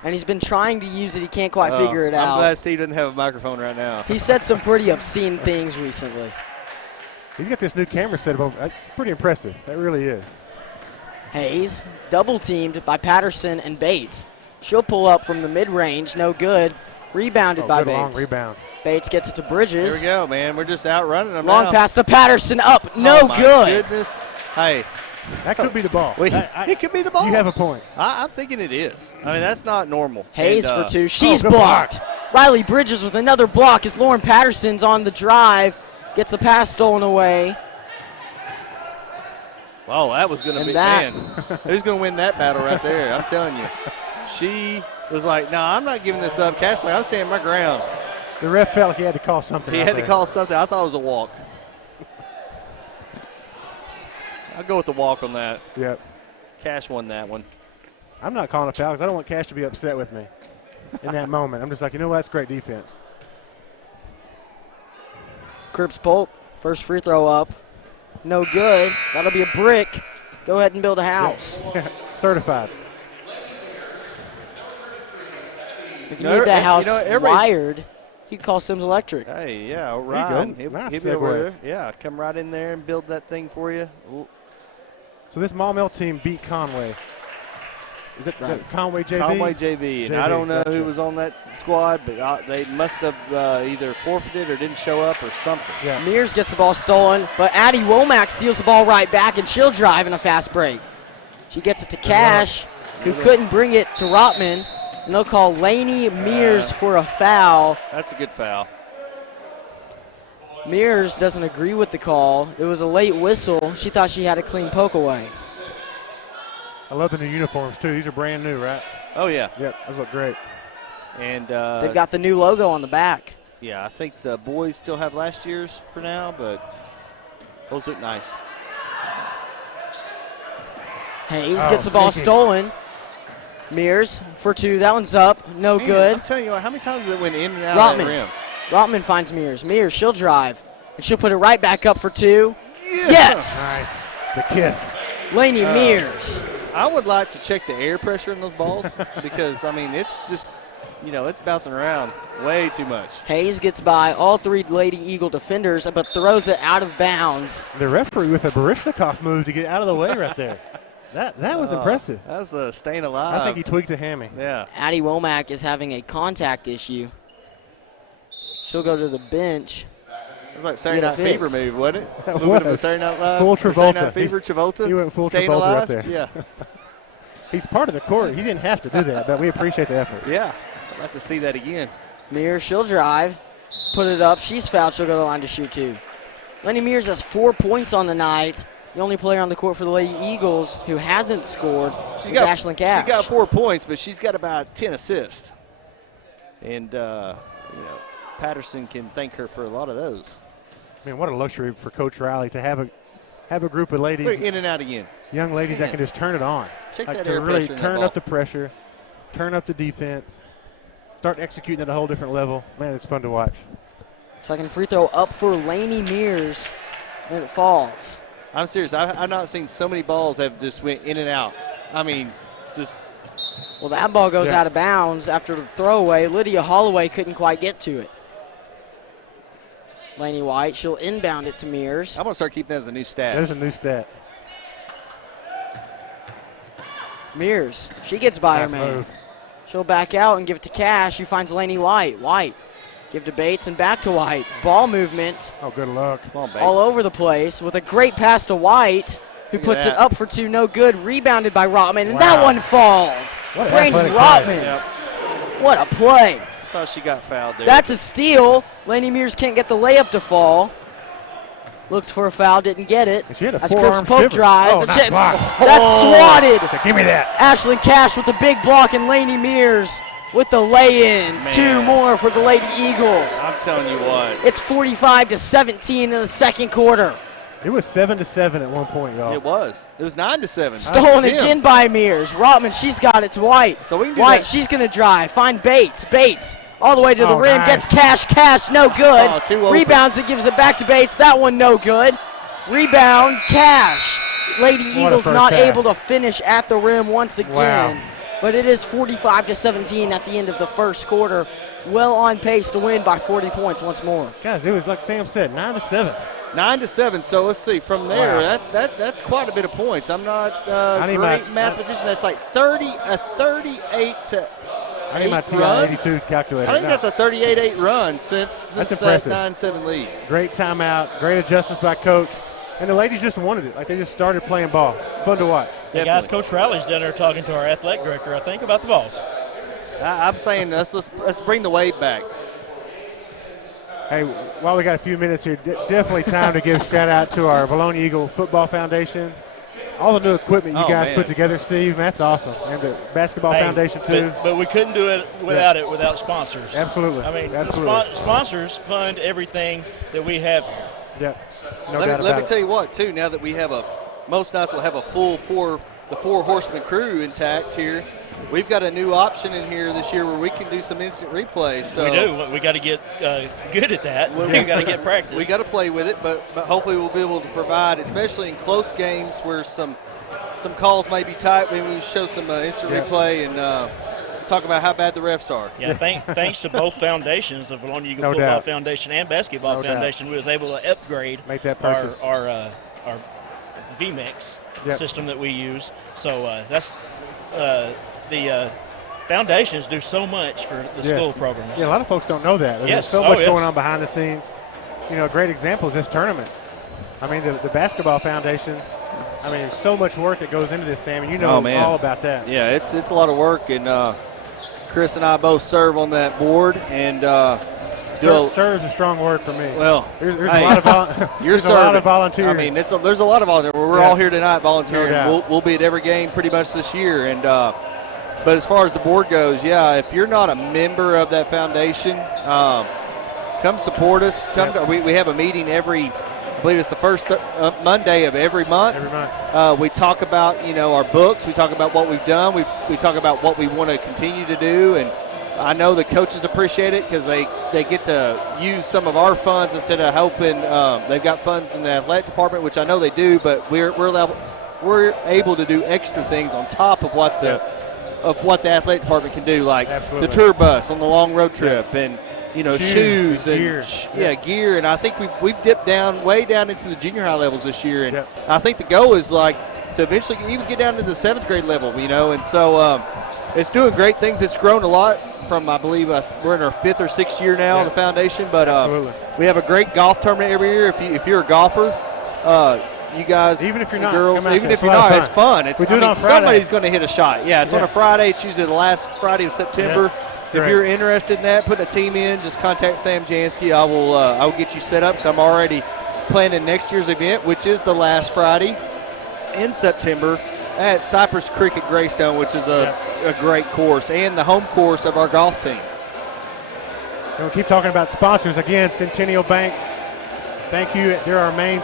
and he's been trying to use it. He can't quite figure it out. I'm glad Steve doesn't have a microphone right now. He said some pretty obscene things recently. He's got this new camera set up. That's pretty impressive. That really is. Hayes, double-teamed by Patterson and Bates. She'll pull up from the mid-range, no good. Rebounded by Bates. Long rebound. Bates gets it to Bridges. Here we go, man. We're just outrunning them Long now. pass to Patterson, up, no my good. Goodness. Hey. That could be the ball. It could be the ball. You have a point. I'm thinking it is. I mean, that's not normal. Hayes for two. She's blocked. Riley Bridges with another block as Lauren Patterson's on the drive. Gets the pass stolen away. Oh, that was going to be, man. Who's going to win that battle right there? I'm telling you. She was like, no, I'm not giving this up. Cash, like, I'm standing my ground. The ref felt like he had to call something. He had to call something. I thought it was a walk. I'll go with the walk on that. Yep. Cash won that one. I'm not calling a foul because I don't want Cash to be upset with me in that moment. I'm just like, you know what? That's great defense. Cribbs Polk, first free throw up. No good. That'll be a brick. Go ahead and build a house. Certified. If you need that house wired, you can call Sims Electric. Hey, yeah, Ryan. Nice he'll be over there. Yeah, come right in there and build that thing for you. Ooh. So this Maumelle team beat Conway. Is it Conway JV? Conway JV. And I don't know who was on that squad, but they must have either forfeited or didn't show up or something. Yeah. Mears gets the ball stolen, but Addie Womack steals the ball right back, and she'll drive in a fast break. She gets it to Cash, who couldn't bring it to Rotman, and they'll call Lainey Mears for a foul. That's a good foul. Mears doesn't agree with the call. It was a late whistle. She thought she had a clean poke away. I love the new uniforms, too. These are brand new, right? Oh, yeah. Yep, those look great. And they've got the new logo on the back. Yeah, I think the boys still have last year's for now, but those look nice. Hayes gets the ball stolen. Mears for two. That one's up. No good. I'm telling you what, how many times did it went in and out of the rim? Rotman finds Mears. Mears, she'll drive, and she'll put it right back up for two. Yes! Nice. The kiss. Lainey Mears. I would like to check the air pressure in those balls because, I mean, it's just it's bouncing around way too much. Hayes gets by all 3 Lady Eagle defenders, but throws it out of bounds. The referee with a Baryshnikov move to get out of the way right there. That was impressive. That was staying alive. I think he tweaked a hammy. Yeah. Addie Womack is having a contact issue. She'll go to the bench. It was like Saturday Night Fever move, wasn't it? A little bit of a Saturday Night Live. Full Travolta. Saturday Night Fever, Travolta. He went full staying Travolta alive. right there. Yeah. He's part of the court. He didn't have to do that, but we appreciate the effort. Yeah. I'd like to see that again. Mears, she'll drive, put it up. She's fouled. She'll go to the line to shoot 2. Lenny Mears has 4 points on the night. The only player on the court for the Lady Eagles who hasn't scored is Ashlyn Cash. She got 4 points, but she's got about 10 assists. And, Patterson can thank her for a lot of those. I mean, what a luxury for Coach Riley to have a group of ladies. Wait, in and out again. Young ladies that can just turn it on. Check like that to air really pressure in turn that up the pressure, turn up the defense, start executing at a whole different level. Man, it's fun to watch. Second free throw up for Lainey Mears, and it falls. I'm serious. I've not seen so many balls have just went in and out. I mean, just. Well, that ball goes out of bounds after the throwaway. Lydia Holloway couldn't quite get to it. Lainey White, she'll inbound it to Mears. I'm going to start keeping that as a new stat. There's a new stat. Mears, she gets by her man. Move. She'll back out and give it to Cash. She finds Lainey White. White, give to Bates and back to White. Ball movement. Oh, good luck. Come on, Bates. All over the place with a great pass to White, who puts it up for 2, no good. Rebounded by Rotman, and that one falls. Brandy Rotman. Yep. What a play. Thought she got fouled there. That's a steal. Lainey Mears can't get the layup to fall. Looked for a foul, didn't get it. She had a As forearm Cripps Pope shiver. drives. Oh, nice block. That's swatted. Give me that. Ashlyn Cash with the big block, and Lainey Mears with the lay-in. Man. 2 more for the Lady Eagles. I'm telling you what. It's 45-17 in the second quarter. It was 7-7 at one point, y'all. It was. It was 9-7. Stolen again by Mears. Rotman, she's got it to White. So we can do White, that. she's going to drive. Find Bates. Bates all the way to the rim. Nice. Gets Cash. Cash, no good. Oh, too open. Rebounds it, gives it back to Bates. That one no good. Rebound, Cash. Lady Eagles first not half. able to finish at the rim once again. Wow. But it is 45-17 at the end of the first quarter. Well on pace to win by 40 points once more. Guys, it was like Sam said, 9-7. 9-7. So let's see. From there, Wow. that's quite a bit of points. I'm not I need great my- mathematician. That's like 38 to. I need my run. TI-82 calculator. I think No. that's a 38-8 run since That's that impressive. 9-7 lead. Great timeout, great adjustments by Coach. And the ladies just wanted it. Like, they just started playing ball. Fun to watch. Hey guys, Coach Riley's down there talking to our athletic director, I think, about the balls. I'm saying let's bring the weight back. Hey, while we got a few minutes here, definitely time to give shout out to our Vilonia Eagle Football Foundation. All the new equipment you guys put together, Steve, that's awesome. And the Basketball Foundation, too. But we couldn't do it without sponsors. Absolutely. I mean, absolutely. sponsors fund everything that we have here. Yep. Let me tell you what, too, now that we have most nights we'll have a full the four horseman crew intact here. We've got a new option in here this year where we can do some instant replay. So we do. We got to get good at that. We got to get practice. We got to play with it, but hopefully we'll be able to provide, especially in close games where some calls may be tight. Maybe we show some instant replay and talk about how bad the refs are. Yeah, thanks to both foundations, the Vilonia Eagle Football doubt. Foundation and Basketball Foundation, we was able to upgrade Make that purchase. our VMix system that we use. So that's the foundations do so much for the school programs. Yeah, a lot of folks don't know that. There's so much going on behind the scenes. You know, a great example is this tournament. I mean, the Basketball Foundation, I mean, so much work that goes into this, Sam, and you know all about that. Yeah, it's a lot of work, and Chris and I both serve on that board, and serve is a strong word for me. Well, there's a lot of volunteers. I mean, there's a lot of volunteers. We're all here tonight volunteering. No we'll be at every game pretty much this year, and but as far as the board goes, if you're not a member of that foundation, come support us. We have a meeting I believe it's the first Monday of every month. Every month. We talk about our books. We talk about what we've done. We talk about what we want to continue to do, and I know the coaches appreciate it because they get to use some of our funds instead of helping. They've got funds in the athletic department, which I know they do, but we're able to do extra things on top of what of what the athletic department can do, like Absolutely. the tour bus on the long road trip and, shoes and gear. gear. And I think we've dipped way down into the junior high levels this year. And Yep. I think the goal is like to eventually even get down to the 7th grade level, and so it's doing great things. It's grown a lot from, I believe, we're in our 5th or 6th year now, the foundation. But we have a great golf tournament every year. If you're a golfer, you guys, even if you're not, girls, come out even there. if you're not, it's fun. We do it on Friday. Somebody's going to hit a shot. Yeah, it's on a Friday. It's usually the last Friday of September. Yeah. If Great. you're interested in that, putting a team in, just contact Sam Jansky. I will get you set up because I'm already planning next year's event, which is the last Friday in September at Cypress Creek at Greystone, which is a great course and the home course of our golf team. And we'll keep talking about sponsors. Again, Centennial Bank, thank you. They're our main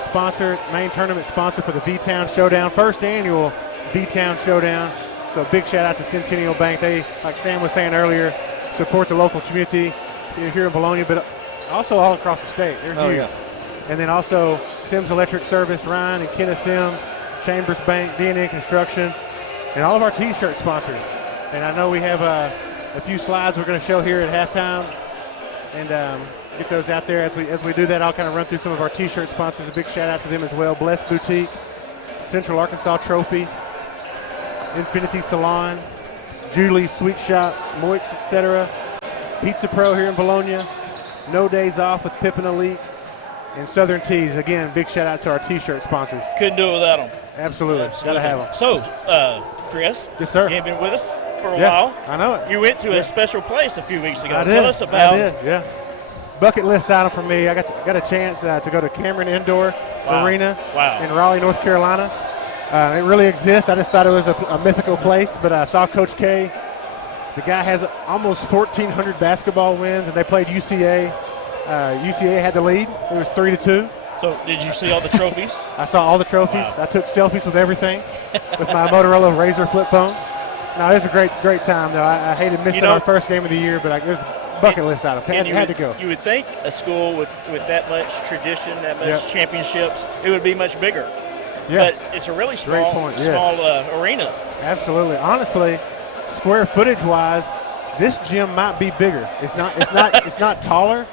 tournament sponsor for the V-Town Showdown, first annual V-Town Showdown. So big shout out to Centennial Bank. They, like Sam was saying earlier, support the local community here in Vilonia, but also all across the state. They're huge. And then also Sims Electric Service, Ryan and Kenneth Sims, Chambers Bank, D&N Construction, and all of our T-shirt sponsors. And I know we have a few slides we're going to show here at halftime, and get those out there. As we do that, I'll kind of run through some of our T-shirt sponsors. A big shout out to them as well. Blessed Boutique, Central Arkansas Trophy, Infinity Salon, Julie's Sweet Shop, Moix, etc. Pizza Pro here in Vilonia, No Days Off with Pippin Elite, and Southern Teas. Again, big shout out to our T-shirt sponsors. Couldn't do it without them. Absolutely. Got to have them. So, Chris, yes, sir. You've been with us for a while. I know it. You went to a special place a few weeks ago. I did. Tell us about. I did, yeah. Bucket list item for me. I got a chance to go to Cameron Indoor Arena in Raleigh, North Carolina. It really exists. I just thought it was a mythical place, but I saw Coach K. The guy has almost 1,400 basketball wins, and they played UCA. UCA had the lead. It was 3-2. So did you see all the trophies? I saw all the trophies. Wow. I took selfies with everything with my Motorola Razr flip phone. No, it was a great time, though. I hated missing our first game of the year, but it was a bucket list item. Had to go. You would think a school with that much tradition, that much championships, it would be much bigger. Yeah. But it's a really small arena. Absolutely. Honestly, square footage wise, this gym might be bigger. It's not taller.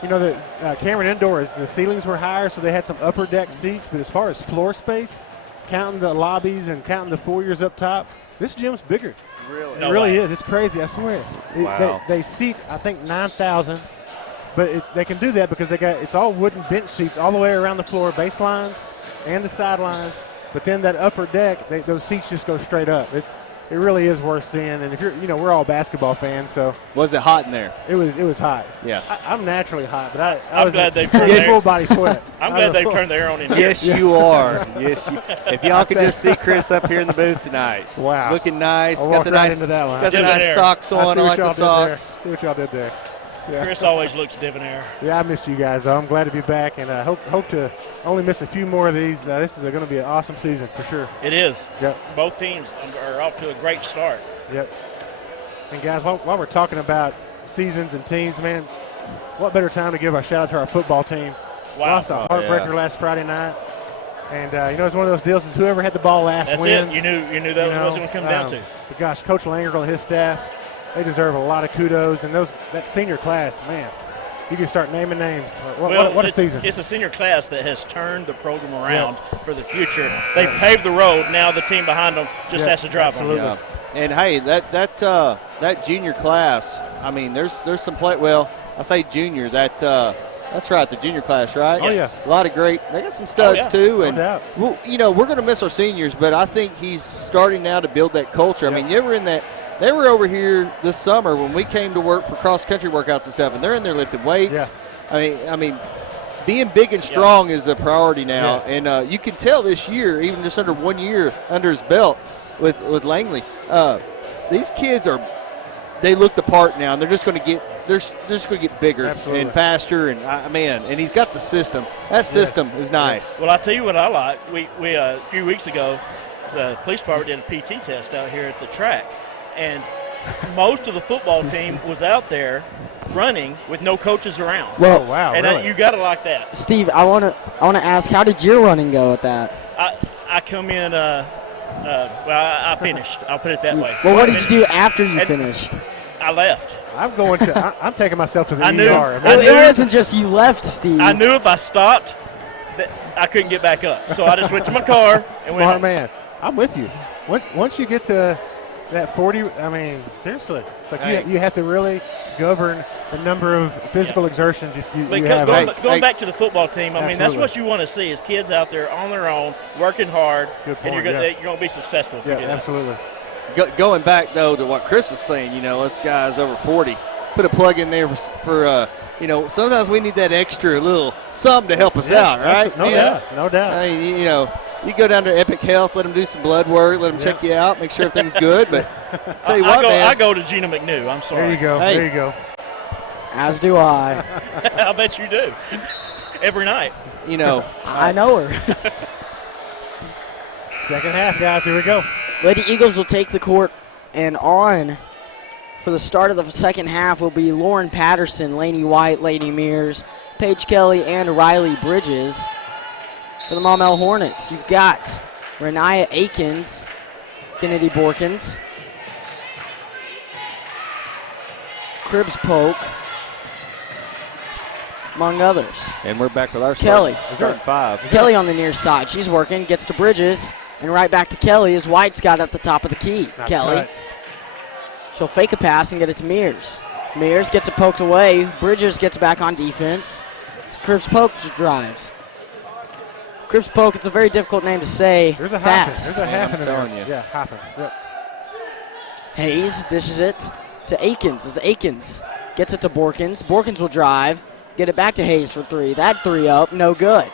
The Cameron Indoor the ceilings were higher, so they had some upper deck seats. But as far as floor space, counting the lobbies and counting the foyers up top, this gym's bigger. Really? It really is. It's crazy. I swear. They seat, I think, 9,000. But they can do that because it's all wooden bench seats all the way around the floor, baselines and the sidelines. But then that upper deck, those seats just go straight up. It really is worth seeing. And if we're all basketball fans, so. Was it hot in there? It was hot. Yeah. I'm naturally hot, but I was glad they turned full body sweat. I'm glad they turned the air on in here. Yes, you are. Yes, if y'all could just see Chris up here in the booth tonight. Wow. Looking nice. I'll got walk the right nice, into that one. got the nice socks on. I like the socks. See what y'all did there. Yeah. Chris always looks debonair. Yeah, I missed you guys, though. I'm glad to be back, and I hope to only miss a few more of these. This is going to be an awesome season for sure. It is. Yep. Both teams are off to a great start. Yep. And, guys, while we're talking about seasons and teams, man, what better time to give a shout-out to our football team. Wow. Lost a heartbreaker last Friday night. And, it's one of those deals is whoever had the ball last wins. That's it. You knew that was what it was going to come down to. But, gosh, Coach Langer and his staff, they deserve a lot of kudos. And that senior class, man, you can start naming names. What a season. It's a senior class that has turned the program around for the future. They paved the road. Now the team behind them just has to drive on it. Yeah. And, hey, that junior class, I mean, there's some play. Well, I say junior. That's right, the junior class, right? Oh, yeah. A lot of great. They got some studs, too. And, no doubt. well, we're going to miss our seniors, but I think he's starting now to build that culture. Yep. I mean, they were over here this summer when we came to work for cross-country workouts and stuff, and they're in there lifting weights. Yeah. I mean, being big and strong is a priority now. Yes. And you can tell this year, even just under 1 year under his belt with Langley, these kids they look the part now, and they're just going to get bigger and faster. And and he's got the system. That system is nice. Well, I'll tell you what I like. We a few weeks ago, the police department did a PT test out here at the track, and most of the football team was out there running with no coaches around. Well, wow, and really? you got to like that. Steve, I want to ask, how did your running go at that? I come in I finished. I'll put it that way. Well, what did you do after you finished? I left. I'm taking myself to the I knew- ER. I It wasn't just you left, Steve. I knew if I stopped, that I couldn't get back up. So I just went to my car and went Smart home. man. I'm with you. Once you get to that 40, I mean, seriously, it's like you have to really govern the number of physical exertions you But have. going back to the football team, I mean, that's Absolutely. what you want to see is kids out there on their own, working hard, Good and you're point, going to be successful if Yeah, you do that. absolutely. Going back, though, to what Chris was saying, us guys over 40, put a plug in there for sometimes we need that extra little something to help us out, right? No doubt. No doubt. I mean, you go down to Epic Health, let them do some blood work, let them check you out, make sure everything's good. But tell you what, man. I go to Gina McNew. I'm sorry. There you go. Hey. There you go. As do I. I bet you do. Every night. I know her. Second half, guys. Here we go. Lady Eagles will take the court, and on for the start of the second half will be Lauren Patterson, Lainey White, Lady Mears, Paige Kelly, and Riley Bridges. For the Maumelle Hornets, you've got Renaya Akins, Kennedy Borkins, Cribbs Polk, among others. And we're back with our Kelly. starting five. Kelly on the near side. She's working, gets to Bridges, and right back to Kelly as White's got at the top of the key. Nice Kelly. cut. She'll fake a pass and get it to Mears. Mears gets it poked away. Bridges gets back on defense. Cribbs Polk drives. Cribbs Polk, it's a very difficult name to say There's a hyphen. fast. There's a hyphen in telling there. you. Yeah, hyphen. Yep. Hayes dishes it to Akins as Akins gets it to Borkins. Borkins will drive, get it back to Hayes for three. That three up, no good.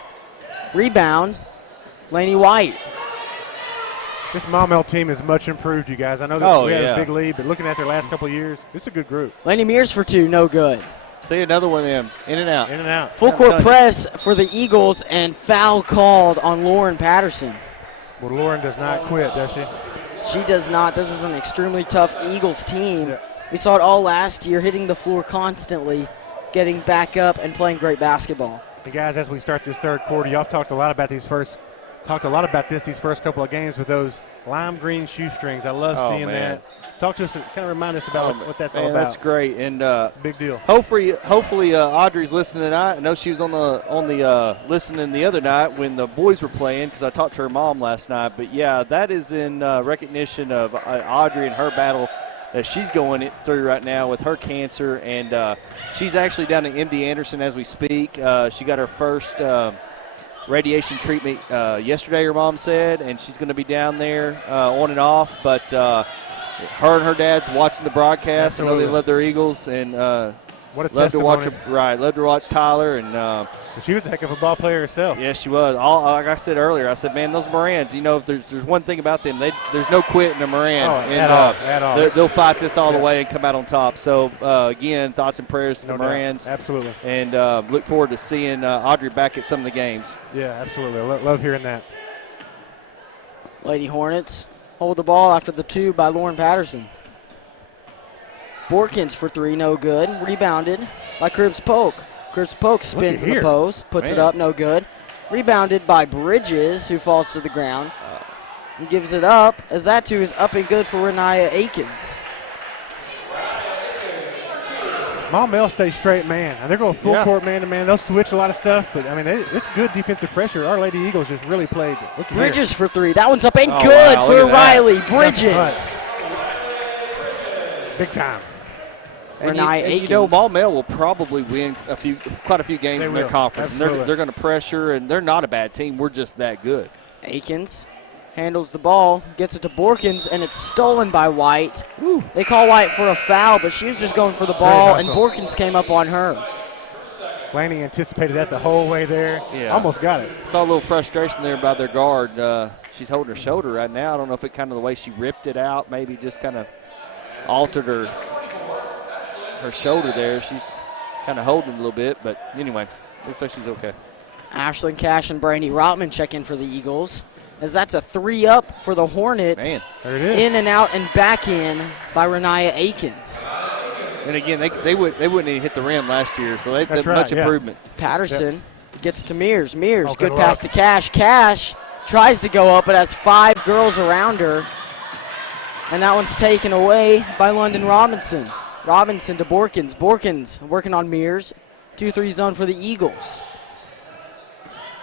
Rebound, Lainey White. This Maumelle team is much improved, you guys. I know that we had a big lead, but looking at their last couple of years, this is a good group. Lainey Mears for two, no good. See another one in and out. In and out. Full court press for the Eagles and foul called on Lauren Patterson. Well, Lauren does not quit, does she? She does not. This is an extremely tough Eagles team. Yeah. We saw it all last year, hitting the floor constantly, getting back up and playing great basketball. And guys, as we start this third quarter, y'all talked a lot about these first couple of games with those lime green shoestrings. I love seeing that. Talk to us, kind of remind us about what that's all about. That's great, and big deal. Hopefully, Audrey's listening tonight. I know she was on the listening the other night when the boys were playing because I talked to her mom last night. But yeah, that is in recognition of Audrey and her battle that she's going through right now with her cancer, and she's actually down at MD Anderson as we speak. She got her first radiation treatment yesterday, her mom said, and she's going to be down there on and off. But her and her dad's watching the broadcast. Absolutely. I know they love their Eagles, and What a love to watch testimony. her. Right, love to watch Tyler, and She was a heck of a ball player herself. yes, she was. Like I said earlier, I said, man, those Morans. If there's one thing about them, there's no quit in a Moran. Oh, and, at all. They'll fight this all the way and come out on top. So again, thoughts and prayers to No the doubt. Morans, Absolutely. and look forward to seeing Audrey back at some of the games. Yeah, absolutely. Love hearing that. Lady Hornets hold the ball after the two by Lauren Patterson. Borkins for three, no good. Rebounded by Cribbs Polk. Cribbs Polk spins in the here. post, puts it Man. up, no good. Rebounded by Bridges, who falls to the ground and gives it up, as that two is up and good for Renaya Akins. Maumelle stays straight man, and they're going full court man to man. They'll switch a lot of stuff, but I mean, it's good defensive pressure. Our Lady Eagles just really played. Look here. Bridges for three. That one's up and Oh, good wow, for look at that. Riley. Bridges. Big time. And Renaya Akins. Akins. Maumelle will probably win quite a few games They in their will. conference. And Absolutely. they're going to pressure, and they're not a bad team. We're just that good. Akins handles the ball, gets it to Borkins, and it's stolen by White. They call White for a foul, but she was just going for the ball, and hustle. Borkins came up on her. Laney anticipated that the whole way there. Yeah. Almost got it. Saw a little frustration there by their guard. She's holding her shoulder right now. I don't know if it kind of the way she ripped it out maybe just kind of altered her shoulder there. She's kind of holding it a little bit, but anyway, looks like she's okay. Ashlyn Cash and Brandy Rotman check in for the Eagles, as that's a three up for the Hornets. Man. There it is. In and out and back in by Renaya Akins. And again, they wouldn't even hit the rim last year, so they've That's done right, much yeah. improvement. Patterson gets it to Mears. Mears, Oh, good good pass luck. to Cash. Cash tries to go up, but has 5 girls around her. And that one's taken away by London Robinson. Robinson to Borkins. Borkins working on Mears. 2-3 zone for the Eagles.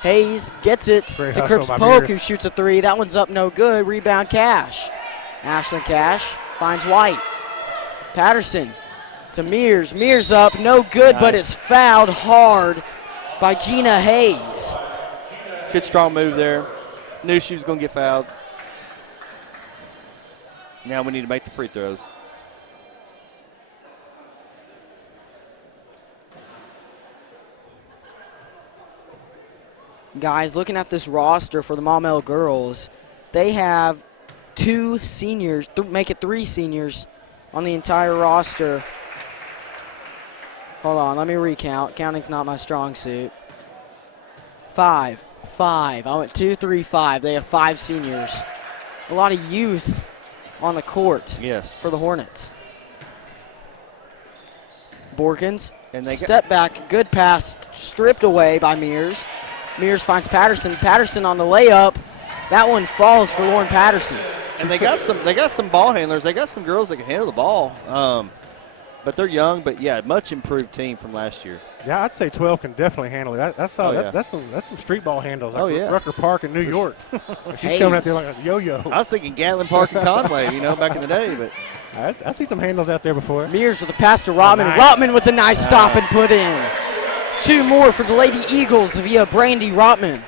Hayes gets it Great to hustle Cripps by Polk, Mears. who shoots a 3. That one's up no good. Rebound Cash. Ashlyn Cash finds White. Patterson to Mears. Mears up, no good, but it's fouled hard by Gina Hayes. Good strong move there. Knew she was going to get fouled. Now we need to make the free throws. Guys, looking at this roster for the Maumelle girls, they have 2 seniors, make it 3 seniors on the entire roster. Hold on, let me recount. Counting's not my strong suit. 5. I went 2, 3, 5. They have 5 seniors. A lot of youth on the court for the Hornets. Borkins, And they step back, good pass, stripped away by Mears. Mears finds Patterson. Patterson on the layup. That one falls for Lauren Patterson. And they got some ball handlers. They got some girls that can handle the ball. But they're young, but yeah, much improved team from last year. Yeah, I'd say 12 can definitely handle it. That's some street ball handles. Like Rucker Park in New York. She's coming out there like a yo-yo. I was thinking Gatlin Park and Conway, back in the day, but I see some handles out there before. Mears with a pass to Rotman. Nice. Rotman with a nice stop and put in. 2 more for the Lady Eagles via Brandy Rotman.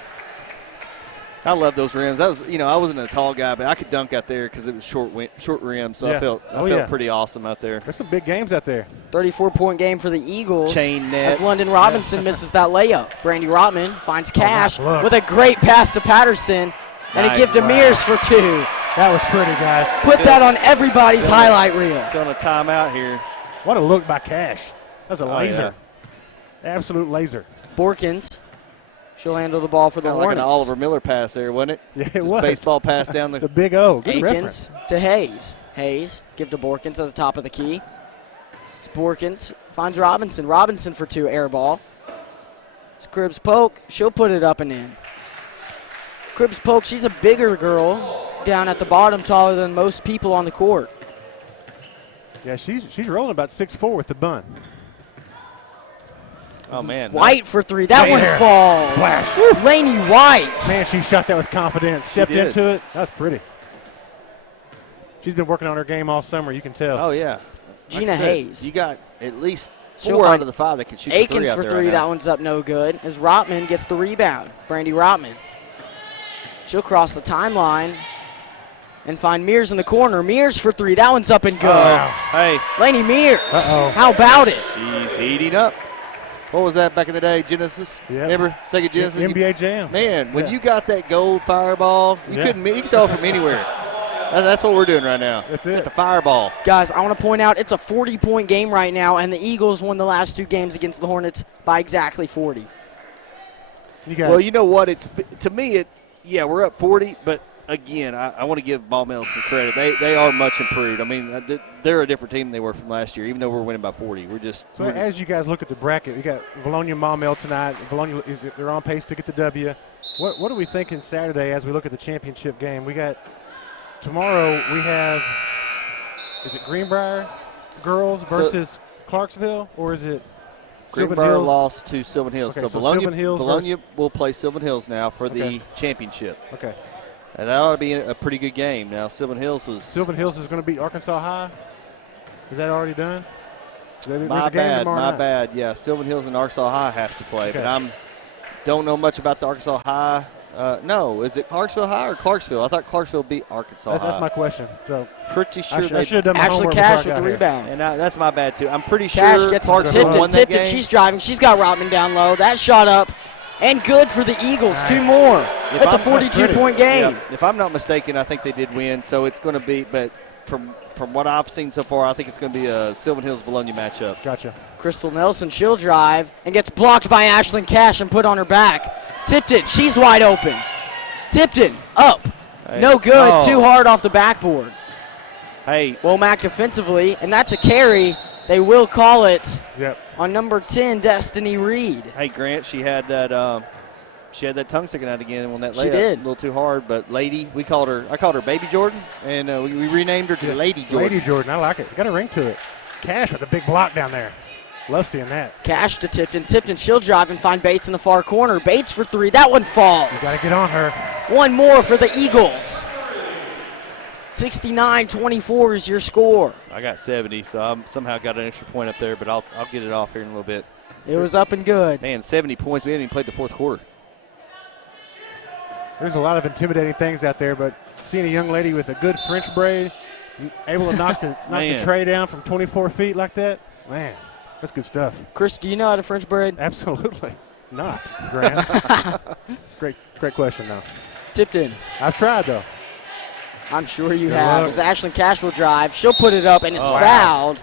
I love those rims. That was, I wasn't a tall guy, but I could dunk out there because it was short rims. So I felt pretty awesome out there. There's some big games out there. 34-point game for the Eagles. Chain nets. As London Robinson misses that layup. Brandy Rotman finds Cash nice with a great pass to Patterson. And a give to Mears for 2. That was pretty, guys. Put that on everybody's highlight reel. Feeling a timeout here. What a look by Cash. That was a laser. Yeah. Absolute laser. Borkins. She'll handle the ball for the Like Hornets. an Oliver Miller pass there, wasn't it? Yeah, it Just was. Baseball pass down the Big O. Good reference. Akins to Hayes. Hayes give to Borkins at the top of the key. It's Borkins finds Robinson. Robinson for 2, air ball. It's Cribs Polk. She'll put it up and in. Cribs Polk, she's a bigger girl down at the bottom, taller than most people on the court. Yeah, she's rolling about 6'4" with the bun. Oh, man. White for 3. That one falls. Splash. Laney White. Man, she shot that with confidence. Stepped into it. That was pretty. She's been working on her game all summer, you can tell. Oh, yeah. Gina Hayes. You got at least She'll 4 out find of the 5 that can shoot the 3 Akins out for there 3. right That now. one's up no good. As Rotman gets the rebound. Brandy Rotman. She'll cross the timeline and find Mears in the corner. Mears for 3. That one's up and good. Hey. Laney Mears. Uh-oh. How about it? She's heating up. What was that back in the day? Genesis? Yeah. Remember? Sega Genesis? NBA Jam. Man, when you got that gold fireball, you could throw it from anywhere. That's what we're doing right now. That's it. Get the fireball. Guys, I want to point out it's a 40-point game right now, and the Eagles won the last 2 games against the Hornets by exactly 40. Well, you know what? To me, we're up 40, but again, I want to give Maumelle some credit. They are much improved. I mean, they're a different team than they were from last year, even though we're winning by 40. As you guys look at the bracket, we got Vilonia Maumelle tonight. Vilonia, they're on pace to get the W. What are we thinking Saturday as we look at the championship game? We got tomorrow. We have, is it Greenbrier girls versus Clarksville, or is it Sylvan Greenbrier Hills? lost to Sylvan Hills. Okay, so Sylvan Hills Vilonia will play Sylvan Hills now for the championship. Okay. And that ought to be a pretty good game. Now, Sylvan Hills is going to beat Arkansas High. Is that already done? My bad. Yeah, Sylvan Hills and Arkansas High have to play. Okay. But don't know much about the Arkansas High. No, is it Clarksville High or Clarksville? I thought Clarksville beat Arkansas High. That's my question. So pretty sure I should have done my Ashley homework Cash before I with the got here. rebound. And that's my bad, too. I'm pretty Cash sure gets Clarksville won that Tipton. game. She's driving. She's got Rotman down low. That shot up and good for the Eagles. Nice. 2 more. That's a That's pretty. 42-point game. Yeah, if I'm not mistaken, I think they did win. So it's going to be, but from what I've seen so far, I think it's going to be a Sylvan Hills-Vilonia matchup. Gotcha. Crystal Nelson, she'll drive and gets blocked by Ashlyn Cash and put on her back. Tipton, she's wide open. Tipton, up. Hey. No good. Oh. Too hard off the backboard. Hey, Womack defensively, and that's a carry. They will call it Yep. on number 10, Destiny Reed. Hey, Grant, she had that She had that tongue sticking out again on that layup. She did. A little too hard, but Lady, I called her Baby Jordan, and we renamed her to Lady Jordan. Lady Jordan, I like it. Got a ring to it. Cash with a big block down there. Love seeing that. Cash to Tipton. Tipton, she'll drive and find Bates in the far corner. Bates for three. That one falls. You got to get on her. One more for the Eagles. 69-24 is your score. I got 70, so I'm somehow got an extra point up there, but I'll get it off here in a little bit. It was up and good. Man, 70 points. We haven't even played the fourth quarter. There's a lot of intimidating things out there, but seeing a young lady with a good French braid, able to knock the tray down from 24 feet like that, man, that's good stuff. Chris, do you know how to French braid? Absolutely not, Grant. Great question, though. Tipton. I've tried, though. I'm sure you Good have. luck. As Ashlyn Cash will drive, she'll put it up and it's fouled.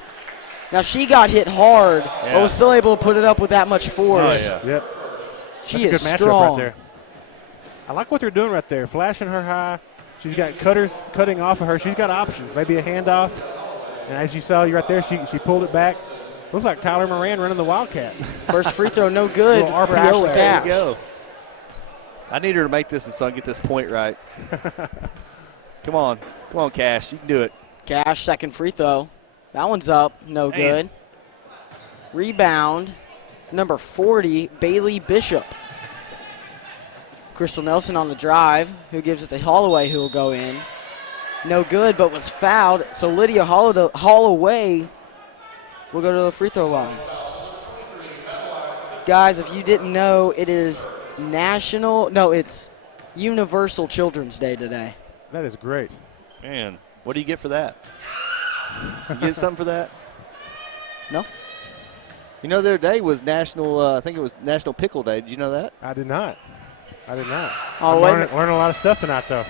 Now she got hit hard, but was still able to put it up with that much force. Oh, yeah. Yep. She That's is a good matchup strong. right there. I like what they're doing right there, flashing her high. She's got cutters cutting off of her. She's got options, maybe a handoff. And as you saw right there, she pulled it back. Looks like Tyler Moran running the Wildcat. First free throw, no good Little for RPO Ashlyn there. Cash. There you go. I need her to make this so I can get this point right. Come on, Cash, you can do it. Cash, second free throw. That one's up, no good. Rebound, number 40, Bailey Bishop. Crystal Nelson on the drive, who gives it to Holloway, who will go in. No good, but was fouled, so Lydia Holloway will go to the free throw line. Guys, if you didn't know, it is it's Universal Children's Day today. That is great. Man, what do you get for that? You get something for that? No? You know, the other day was I think it was National Pickle Day. Did you know that? I did not. Holloway, Learning a lot of stuff tonight, though.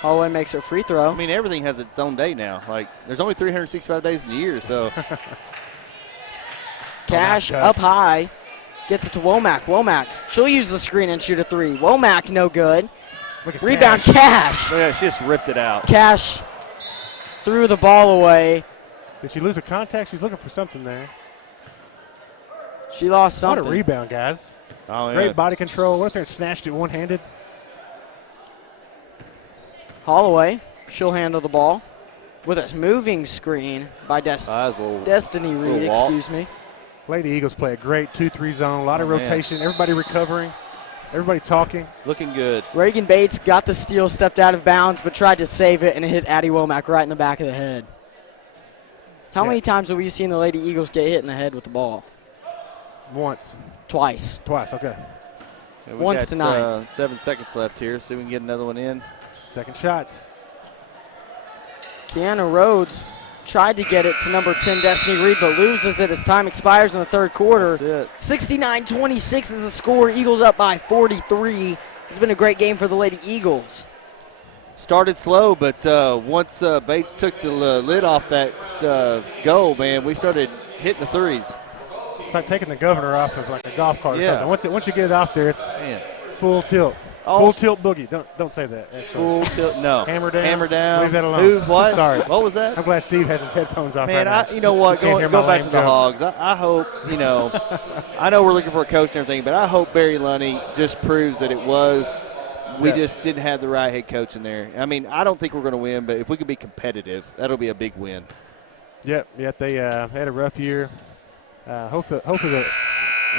Holloway makes her free throw. I mean, everything has its own day now. Like, there's only 365 days in the year, so. Cash up high. Gets it to Womack. Womack, she'll use the screen and shoot a three. Womack, no good. Look at Rebound, Cash. Yeah, she just ripped it out. Cash threw the ball away. Did she lose a contact? She's looking for something there. She lost something. What a rebound, guys. Oh, yeah. Great body control. What if they snatched it one-handed? Holloway, she'll handle the ball with a moving screen by Destiny Reed, excuse me. Lady Eagles play a great 2-3 zone, a lot of rotation, everybody recovering, everybody talking. Looking good. Reagan Bates got the steal, stepped out of bounds, but tried to save it, and it hit Addie Womack right in the back of the head. How many times have we seen the Lady Eagles get hit in the head with the ball? Once. Twice. Okay. Yeah, Once got, tonight. 7 seconds left here. See if we can get another one in. Second shots. Kiana Rhodes tried to get it to number 10, Destiny Reed, but loses it as time expires in the third quarter. That's it. 69-26 is the score. Eagles up by 43. It's been a great game for the Lady Eagles. Started slow, but once Bates took the lid off that goal, man, we started hitting the threes. It's like taking the governor off of like a golf cart or something. Once you get it off there, it's full tilt. Full tilt boogie. Don't say that. That's full tilt. No. Hammer down. Hammer down. Leave that alone. Who? What? Sorry. What was that? I'm glad Steve has his headphones off Man, right now. you know what? You can't Go hear my back to lame the joke. Hogs. I hope, I know we're looking for a coach and everything, but I hope Barry Lunny just proves that it was. We just didn't have the right head coach in there. I mean, I don't think we're going to win, but if we could be competitive, that'll be a big win. Yep. They had a rough year. Hopefully the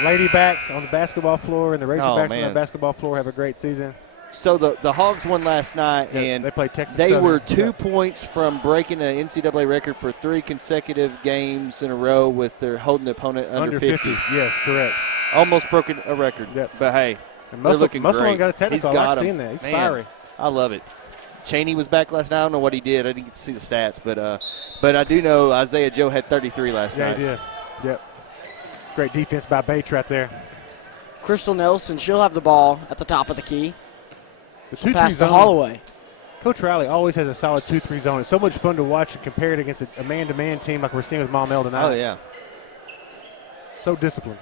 Lady Backs on the basketball floor and the Razorbacks on the basketball floor have a great season. So the Hogs won last night, and they played Texas They Southern. were 2 points from breaking an NCAA record for 3 consecutive games in a row with their holding the opponent under 50. Yes, correct. Almost broken a record. Yep. But hey, And they're Muscle, looking Muscle great. got a technical. He's I got like him. seeing that. He's Man, fiery. I love it. Cheney was back last night. I don't know what he did. I didn't get to see the stats, but I do know Isaiah Joe had 33 last night. Yeah, he did. Yep. Great defense by Bates right there. Crystal Nelson, she'll have the ball at the top of the key. The 2-3 Pass to zone. Holloway. Coach Riley always has a solid 2-3 zone. It's so much fun to watch and compare it against a man-to-man team like we're seeing with Maumelle tonight. Oh, yeah. So disciplined.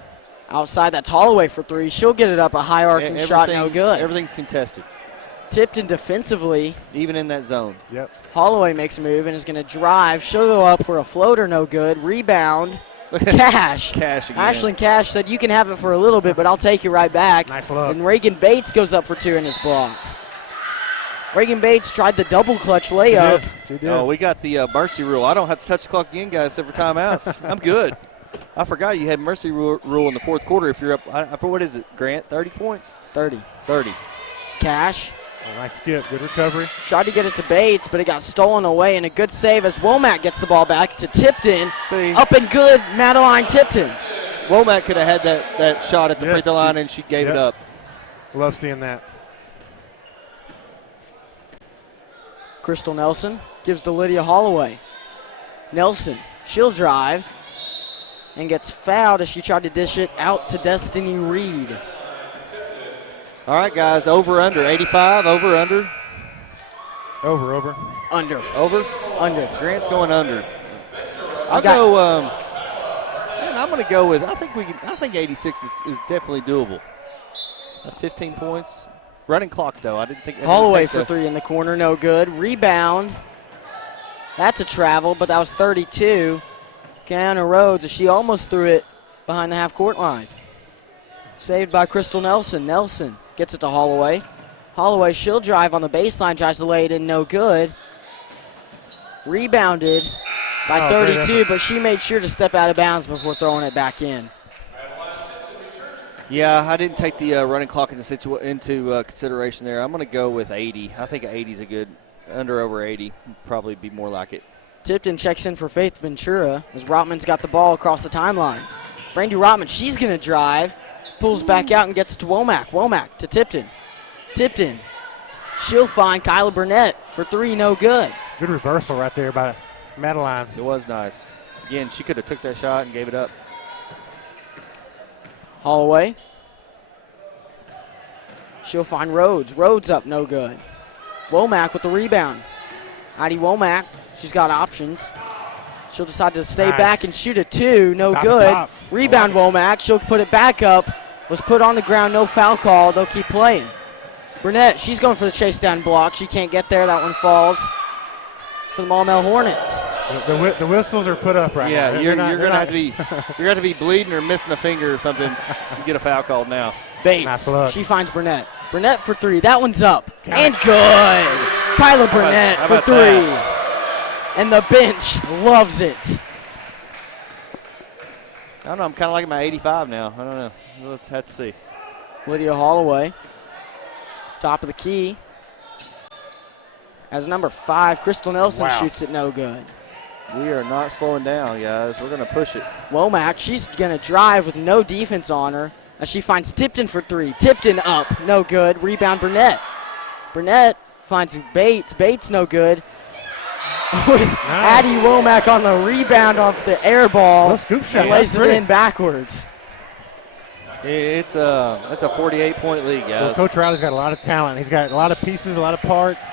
Outside, that's Holloway for three. She'll get it up, a high arcing shot, no good. Everything's contested, Tipped in defensively. even in that zone. Yep. Holloway makes a move and is going to drive. She'll go up for a floater, no good. Rebound Cash. Cash again. Ashlyn Cash said, you can have it for a little bit, but I'll take it right back. Nice look. And Reagan Bates goes up for 2 and is blocked. Reagan Bates tried the double clutch layup. She did. Oh, we got the mercy rule. I don't have to touch the clock again, guys, except for timeouts. I'm good. I forgot you had mercy rule in the fourth quarter if you're up. What is it, Grant? 30 points? 30. 30. Cash. Oh, nice skip. Good recovery. Tried to get it to Bates, but it got stolen away, and a good save as Womack gets the ball back to Tipton. See, Up and good, Madeline Tipton. Womack could have had that shot at the Yes, free throw line, and she gave it up. Love seeing that. Crystal Nelson gives to Lydia Holloway. Nelson, she'll drive and gets fouled as she tried to dish it out to Destiny Reed. All right, guys, over, under, 85, over, under. Over. Under. Over? Under. Grant's going under. I'm going to go with, I think 86 is definitely doable. That's 15 points. Running clock, though. I didn't think. Holloway for 3 in the corner, no good. Rebound. That's a travel, but that was 32. Kiana Rhodes, as she almost threw it behind the half-court line. Saved by Crystal Nelson. Nelson gets it to Holloway. Holloway, she'll drive on the baseline, tries to lay it in, no good. Rebounded by 32, but she made sure to step out of bounds before throwing it back in. Yeah, I didn't take the running clock into consideration there. I'm going to go with 80. I think 80 is a good under over 80. Would probably be more like it. Tipton checks in for Faith Ventura as Rotman's got the ball across the timeline. Brandy Rotman, she's going to drive, pulls back out and gets to Womack. Womack to Tipton. Tipton, she'll find Kyla Burnett for 3, no good. Good reversal right there by Madeline. It was nice. Again, she could have took that shot and gave it up. Holloway. She'll find Rhodes. Rhodes up, no good. Womack with the rebound. Heidi Womack, she's got options. She'll decide to stay back and shoot a 2, no good. Rebound Womack, she'll put it back up. Was put on the ground, no foul call. They'll keep playing. Burnett, she's going for the chase down block. She can't get there. That one falls for the Maumelle Hornets. The whistles are put up right now. Yeah, you're gonna have to be bleeding or missing a finger or something. You get a foul called now. Bates, she finds Burnett. Burnett for 3. That one's up and good. Kyla Burnett for 3, and the bench loves it. I don't know. I'm kind of liking my 85 now. I don't know. Let's have to see. Lydia Holloway, top of the key. As number 5, Crystal Nelson shoots it no good. We are not slowing down, guys. We're going to push it. Womack, she's going to drive with no defense on her as she finds Tipton for 3. Tipton up, no good. Rebound Burnett. Burnett finds Bates. Bates no good. With Addie Womack on the rebound off the air ball. Scoop shot. And lays it in backwards. It's a 48-point lead, guys. Well, Coach Riley's got a lot of talent. He's got a lot of pieces, a lot of parts.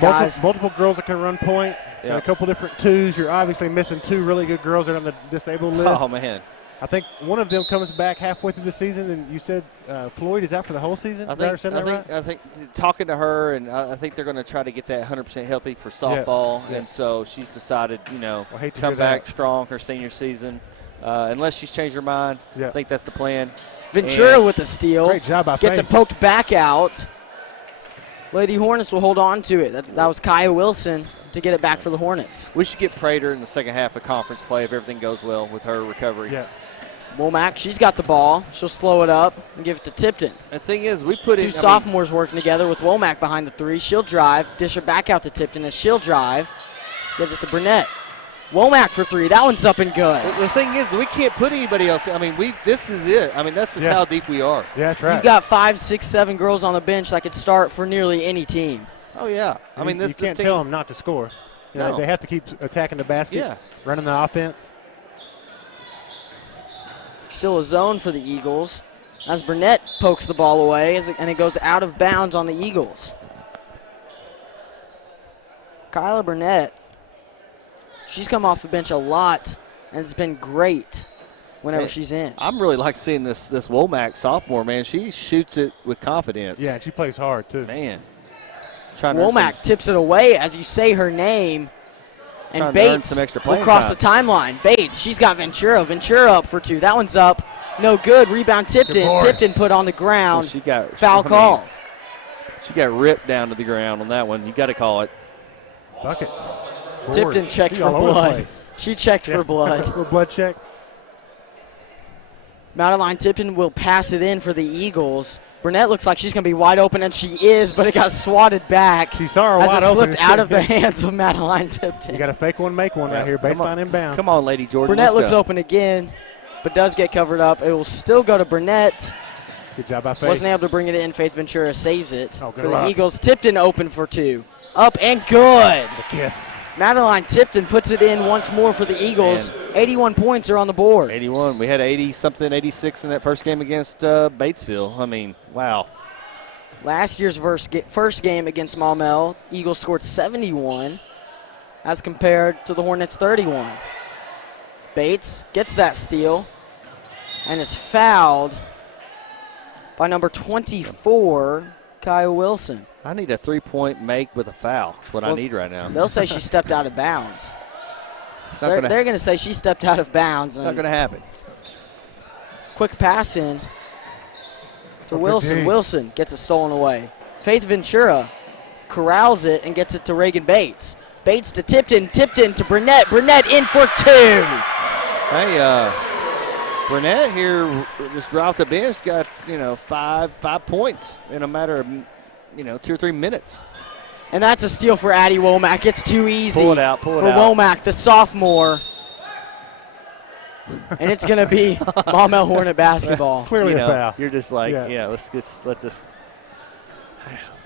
Multiple girls that can run point. Yeah. A couple different 2s. You're obviously missing 2 really good girls that are on the disabled list. Oh, man. I think one of them comes back halfway through the season, and you said Floyd is out for the whole season? I think talking to her, and I think they're going to try to get that 100% healthy for softball, and so she's decided, come back strong her senior season. Unless she's changed her mind, I think that's the plan. Ventura with the steal. Great job by Gets Faith. it poked back out. Lady Hornets will hold on to it. That was Kaya Wilson to get it back for the Hornets. We should get Prater in the second half of conference play if everything goes well with her recovery. Yeah. Womack, she's got the ball. She'll slow it up and give it to Tipton. The thing is, we put 2 sophomores working together with Womack behind the 3. She'll drive, dish her back out to Tipton as she'll drive. Gives it to Burnett. Womack for 3. That one's up and good. The thing is, we can't put anybody else. I mean, this is it. I mean, that's just how deep we are. Yeah, that's right. You've got 5, 6, 7 girls on the bench that could start for nearly any team. Oh, yeah. I mean, you can't tell them not to score. No. They have to keep attacking the basket, running the offense. Still a zone for the Eagles as Burnett pokes the ball away and it goes out of bounds on the Eagles. Kyla Burnett, she's come off the bench a lot and it's been great whenever she's in. I'm really like seeing this Womack sophomore, man. She shoots it with confidence. Yeah, and she plays hard, too. Man. Womack tips it away as you say her name, And trying to earn Bates some extra will playing cross time. the timeline. Bates, she's got Ventura. Ventura up for 2. That one's up. No good. Rebound Tipton. Tipton put on the ground. She got Foul call. She got ripped down to the ground on that one. You got to call it. Buckets. Tipton Boards. checked She's for all over the blood. place. She checked for blood. For blood check. Madeline Tipton will pass it in for the Eagles. Burnett looks like she's going to be wide open, and she is, but it got swatted back. She saw her as wide it open. slipped out of the hands of Madeline Tipton. You got to fake one, make one right here. Baseline inbound. Come on, Lady Jordan. Burnett let's looks go. open again, but does get covered up. It will still go to Burnett. Good job by Faith. Wasn't able to bring it in. Faith Ventura saves it Oh, good for the luck. Eagles. Tipton open for 2. Up and good. The kiss. Madeline Tipton puts it in once more for the Eagles. 81 points are on the board. 81. We had 80-something, 86 in that first game against Batesville. I mean, wow. Last year's first game against Maumelle, Eagles scored 71 as compared to the Hornets 31. Bates gets that steal and is fouled by number 24, Kyle Wilson. I need a three-point make with a foul. That's what I need right now. They'll say she stepped out of bounds. They're They're going to say she stepped out of bounds. It's not going to happen. Quick pass in to Wilson. D. Wilson gets it stolen away. Faith Ventura corrals it and gets it to Reagan Bates. Bates to Tipton. Tipton to Burnett. Burnett in for 2. Hey, Burnett here just right off the bench got, 5 points in a matter of, 2 or 3 minutes. And that's a steal for Addie Womack. It's too easy Pull it out, pull it for out. Womack, the sophomore. And it's going to be Maumelle Hornet basketball. Clearly a foul. You're just like, Yeah. let's just let this.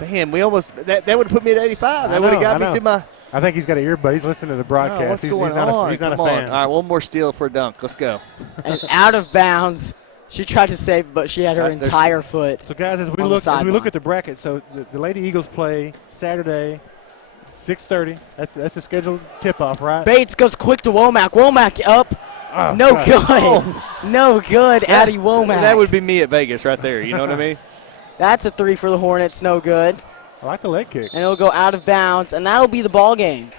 Man, we almost that would have put me at 85. That I would have know, got I me know. to my. I think he's got an earbud. He's listening to the broadcast. Oh, what's going he's on? He's not a Come fan. on. All right, one more steal for a dunk. Let's go. And out of bounds. She tried to save, but she had her There's- entire foot. So guys, as on we the look sideline. at the bracket, so the Lady Eagles play Saturday, 6:30. That's a scheduled tip-off, right? Bates goes quick to Womack. Womack up. Oh, No gosh. good. No good, Addie Womack. That would be me at Vegas right there. You know what I mean? That's a 3 for the Hornets. No good. I like the leg kick. And it'll go out of bounds, and that'll be the ball game.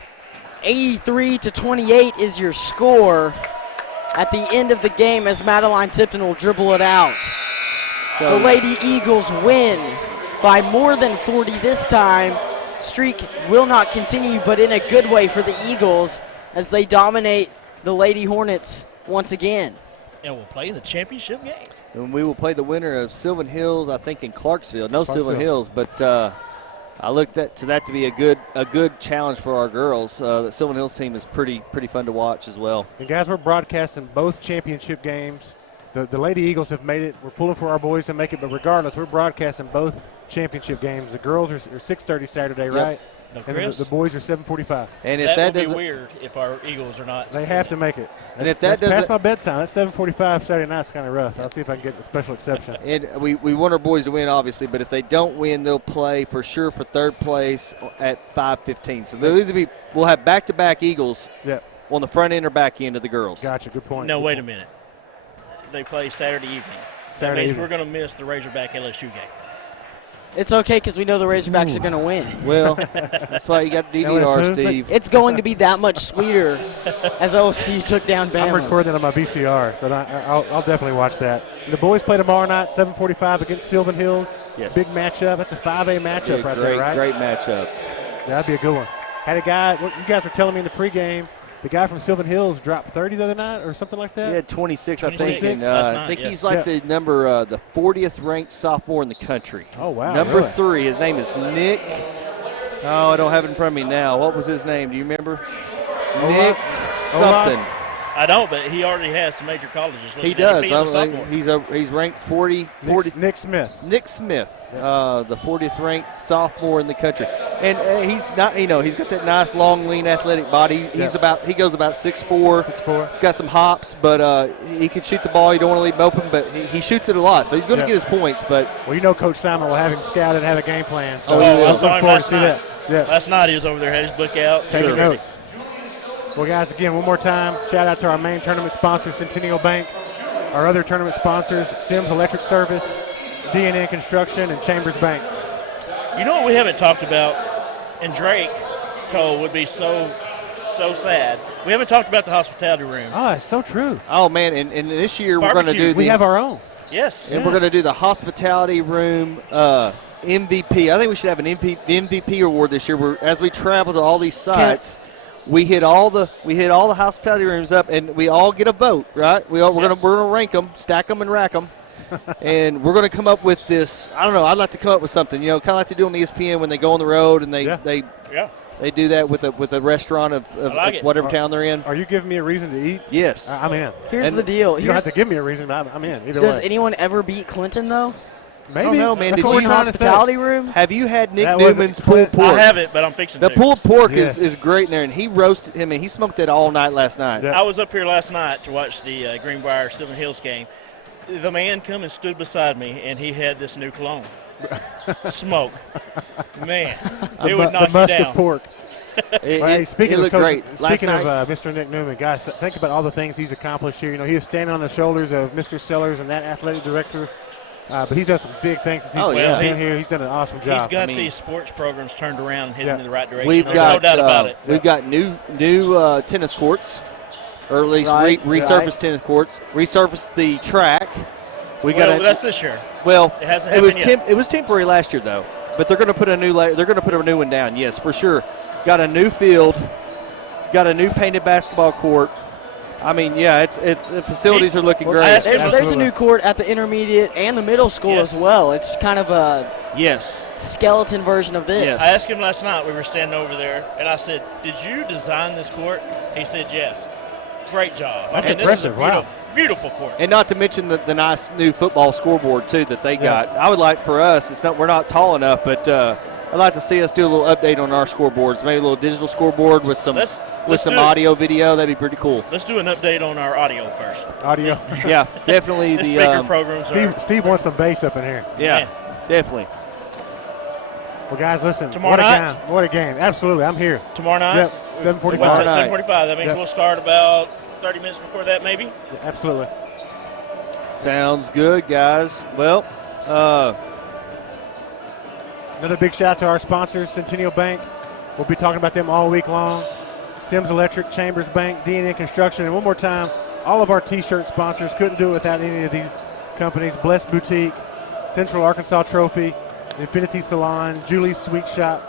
83-28 is your score at the end of the game as Madeline Tipton will dribble it out. So The Lady Eagles win by more than 40 this time. Streak will not continue, but in a good way for the Eagles as they dominate the Lady Hornets once again. And we'll play in the championship game. and we will play the winner of Sylvan Hills, I think, in Clarksville. No Sylvan Clarksville. Hills, but I looked to that to be a good challenge for our girls. The Sylvan Hills team is pretty fun to watch as well. And guys, we're broadcasting both championship games. The Lady Eagles have made it. We're pulling for our boys to make it, but regardless, we're broadcasting both championship games. The girls are 6:30 Saturday, right? No, And Chris, the boys are 7:45. And if that that would be doesn't, weird if our Eagles are not. They have to make it. And if That's that past doesn't- my bedtime. That's 7:45 Saturday night. It's kind of rough. I'll see if I can get a special exception. and we want our boys to win, obviously, but if they don't win, they'll play for sure for third place at 5:15. So we'll have back-to-back Eagles Yeah, on the front end or back end of the girls. gotcha. Good point. No, Good wait a point. minute. They play Saturday evening. That Saturday means evening. we're going to miss the Razorback LSU game. It's okay because we know the Razorbacks are going to win. Well, that's why you got DVR, LSU? Steve. It's going to be that much sweeter as OSU took down I'm Bama. recording that on my VCR, so I'll definitely watch that. The boys play tomorrow night, 7:45 against Sylvan Hills. Yes. Big matchup. That's a 5A matchup right there, right? Great matchup. That'd be a good one. Had a guy, what you guys were telling me in the pregame, the guy from Sylvan Hills dropped 30 the other night or something like that? He had 26, I think. 26 And, last I night, think yeah. he's like the 40th ranked sophomore in the country. Oh, wow, Number really? 3. His name is Nick. Oh, I don't have it in front of me now. What was his name? Do you remember? Nick something. I don't, but he already has some major colleges. He looking at him. does. He's a sophomore. He's ranked 40. Nick Smith. Nick Smith, the 40th ranked sophomore in the country, and he's not. He's got that nice, long, lean, athletic body. He goes about 6'4". 6'4". He's got some hops, but he can shoot the ball. You don't want to leave him open, but he shoots it a lot, so he's going to Yeah. get his points. But Well, Coach Simon will have him scouted and have a game plan. So Oh, he will. I I saw look him forward to last see night. that. Yeah. Last night he was over there, had his book out. Taking Sure. notes. Well, guys, again, one more time, shout out to our main tournament sponsor, Centennial Bank. Our other tournament sponsors, Sims Electric Service, D&N Construction, and Chambers Bank. You know what we haven't talked about, and Drake Cole would be so so sad. We haven't talked about the hospitality room. Oh, it's so true. Oh, man, and this year we're going to Barbecue. do We have our own. Yes. And we're going to do the hospitality room MVP. I think we should have an MVP award this year. As we travel to all these sites, we hit all the hospitality rooms up, and we all get a vote, right? We're gonna rank them, stack them, and rack them, and we're gonna come up with this. I don't know. I'd like to come up with something, kind of like they do on ESPN when they go on the road and they do that with a restaurant of whatever town they're in. Are you giving me a reason to eat? Yes, I'm in. Here's the deal. You don't have to give me a reason, but I'm in. Either Does way. anyone ever beat Clinton, though? Maybe. I don't know, man. That's Did what you we're trying to say. Hospitality room? Have you had Nick That wasn't Newman's pulled pork? I have it, but I'm fixing The to. pulled pork Yes. is great in there, and he roasted him, and he smoked that all night last night. Yeah. I was up here last night to watch the Greenbrier Silver Hills game. The man come and stood beside me, and he had this new cologne. Smoke. Man, it would knock the you musket down. pork. Hey, speaking it of looked Coach, great. Last speaking night, of Mr. Nick Newman, guys, think about all the things he's accomplished here. He was standing on the shoulders of Mr. Sellers and that athletic director. But he's done some big things since he's been here. He's done an awesome job. He's got these sports programs turned around and heading in the right direction. We've There's got no doubt about it. We've got new tennis courts, or at least resurfaced tennis courts. Resurfaced the track. That's this year. Well, it hasn't it was happened yet. it was temporary last year though, but they're going to put a new one down. Yes, for sure. Got a new field. Got a new painted basketball court. I mean, the facilities are looking great. There's a new court at the intermediate and the middle school as well. It's kind of a skeleton version of this. Yes. I asked him last night. We were standing over there, and I said, "Did you design this court?" He said, "Yes." Great job. That's impressive. This is a beautiful court. And not to mention the nice new football scoreboard too that they got. I would like for us. We're not tall enough, but I'd like to see us do a little update on our scoreboards. Maybe a little digital scoreboard with some audio, video. That'd be pretty cool. Let's do an update on our audio first. Audio. Yeah, definitely. The speaker programs. Steve wants some bass up in here. Yeah, definitely. Well, guys, listen. Tomorrow night? What a game. Absolutely. I'm here. Tomorrow night? Yep. 7:45. 7:45. That means we'll start about 30 minutes before that, maybe? Yeah, absolutely. Sounds good, guys. Well, another big shout out to our sponsors, Centennial Bank. We'll be talking about them all week long. Sims Electric, Chambers Bank, D&N Construction. And one more time, all of our T-shirt sponsors. Couldn't do it without any of these companies. Blessed Boutique, Central Arkansas Trophy, Infinity Salon, Julie's Sweet Shop,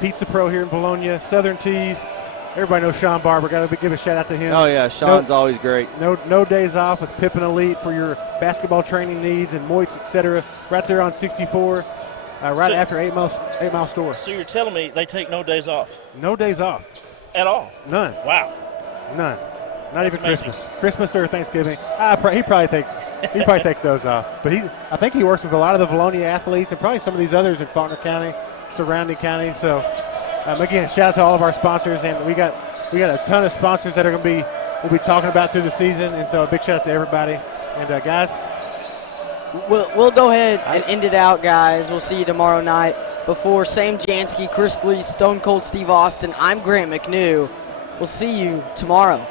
Pizza Pro here in Vilonia, Southern Teas. Everybody knows Sean Barber. Got to give a shout out to him. Oh, yeah, Sean's always great. No days off with Pippin Elite for your basketball training needs and Moits, etc. Right there on 64, after 8 Mile Store. So you're telling me they take no days off? No days off. At all? None. Wow. None. Not even amazing. Christmas or Thanksgiving. He probably takes those off. But I think he works with a lot of the Vilonia athletes and probably some of these others in Faulkner County, surrounding counties. So again, shout out to all of our sponsors, and we got a ton of sponsors that we'll be talking about through the season. And so a big shout out to everybody. And guys, we'll go ahead and end it out, guys. We'll see you tomorrow night. Before Sam Jansky, Chris Lee, Stone Cold Steve Austin, I'm Grant McNew. We'll see you tomorrow.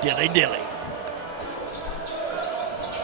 Dilly dilly.